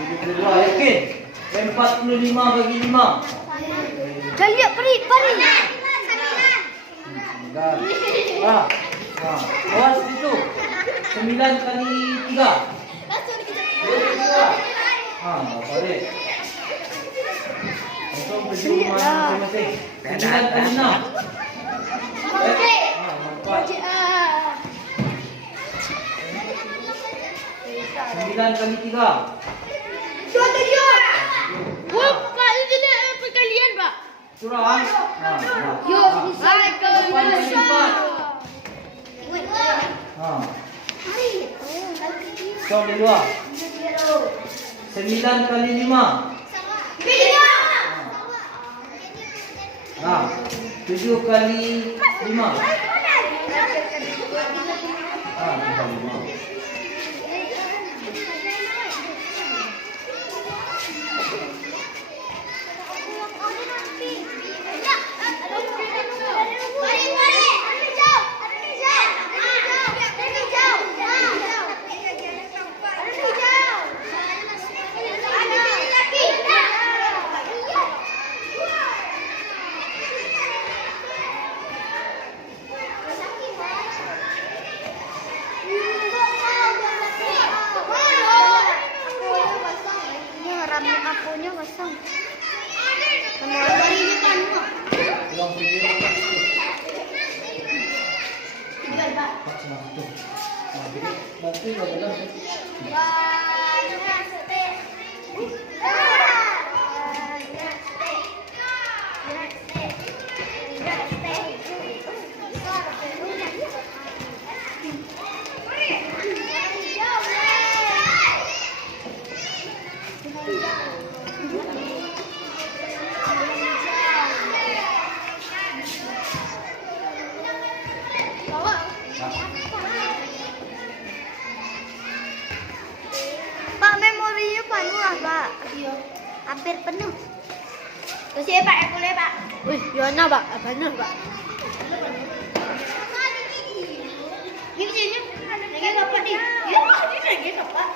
72, yakin? 45 bagi 5. Kalian peri. Awas situ. 9 kali 3. 22. Balik. Langsung pergi rumah masing-masing. 9 kali 6. 9 kali 3. Pak, itu dia perkalian, Pak. Surah. Yuk, saya ke 8 kali 4. Stop di luar. 9 kali 5. 7 kali 5. 5. Pak, memorinya penuh lah, Pak. Iya. Hampir penuh. Kasih ya, Pak, aku boleh, Pak. Wih, Yona, Pak. Benar, Pak. Ini sini. Lagi dapat nih. Ya, ini lagi dapat.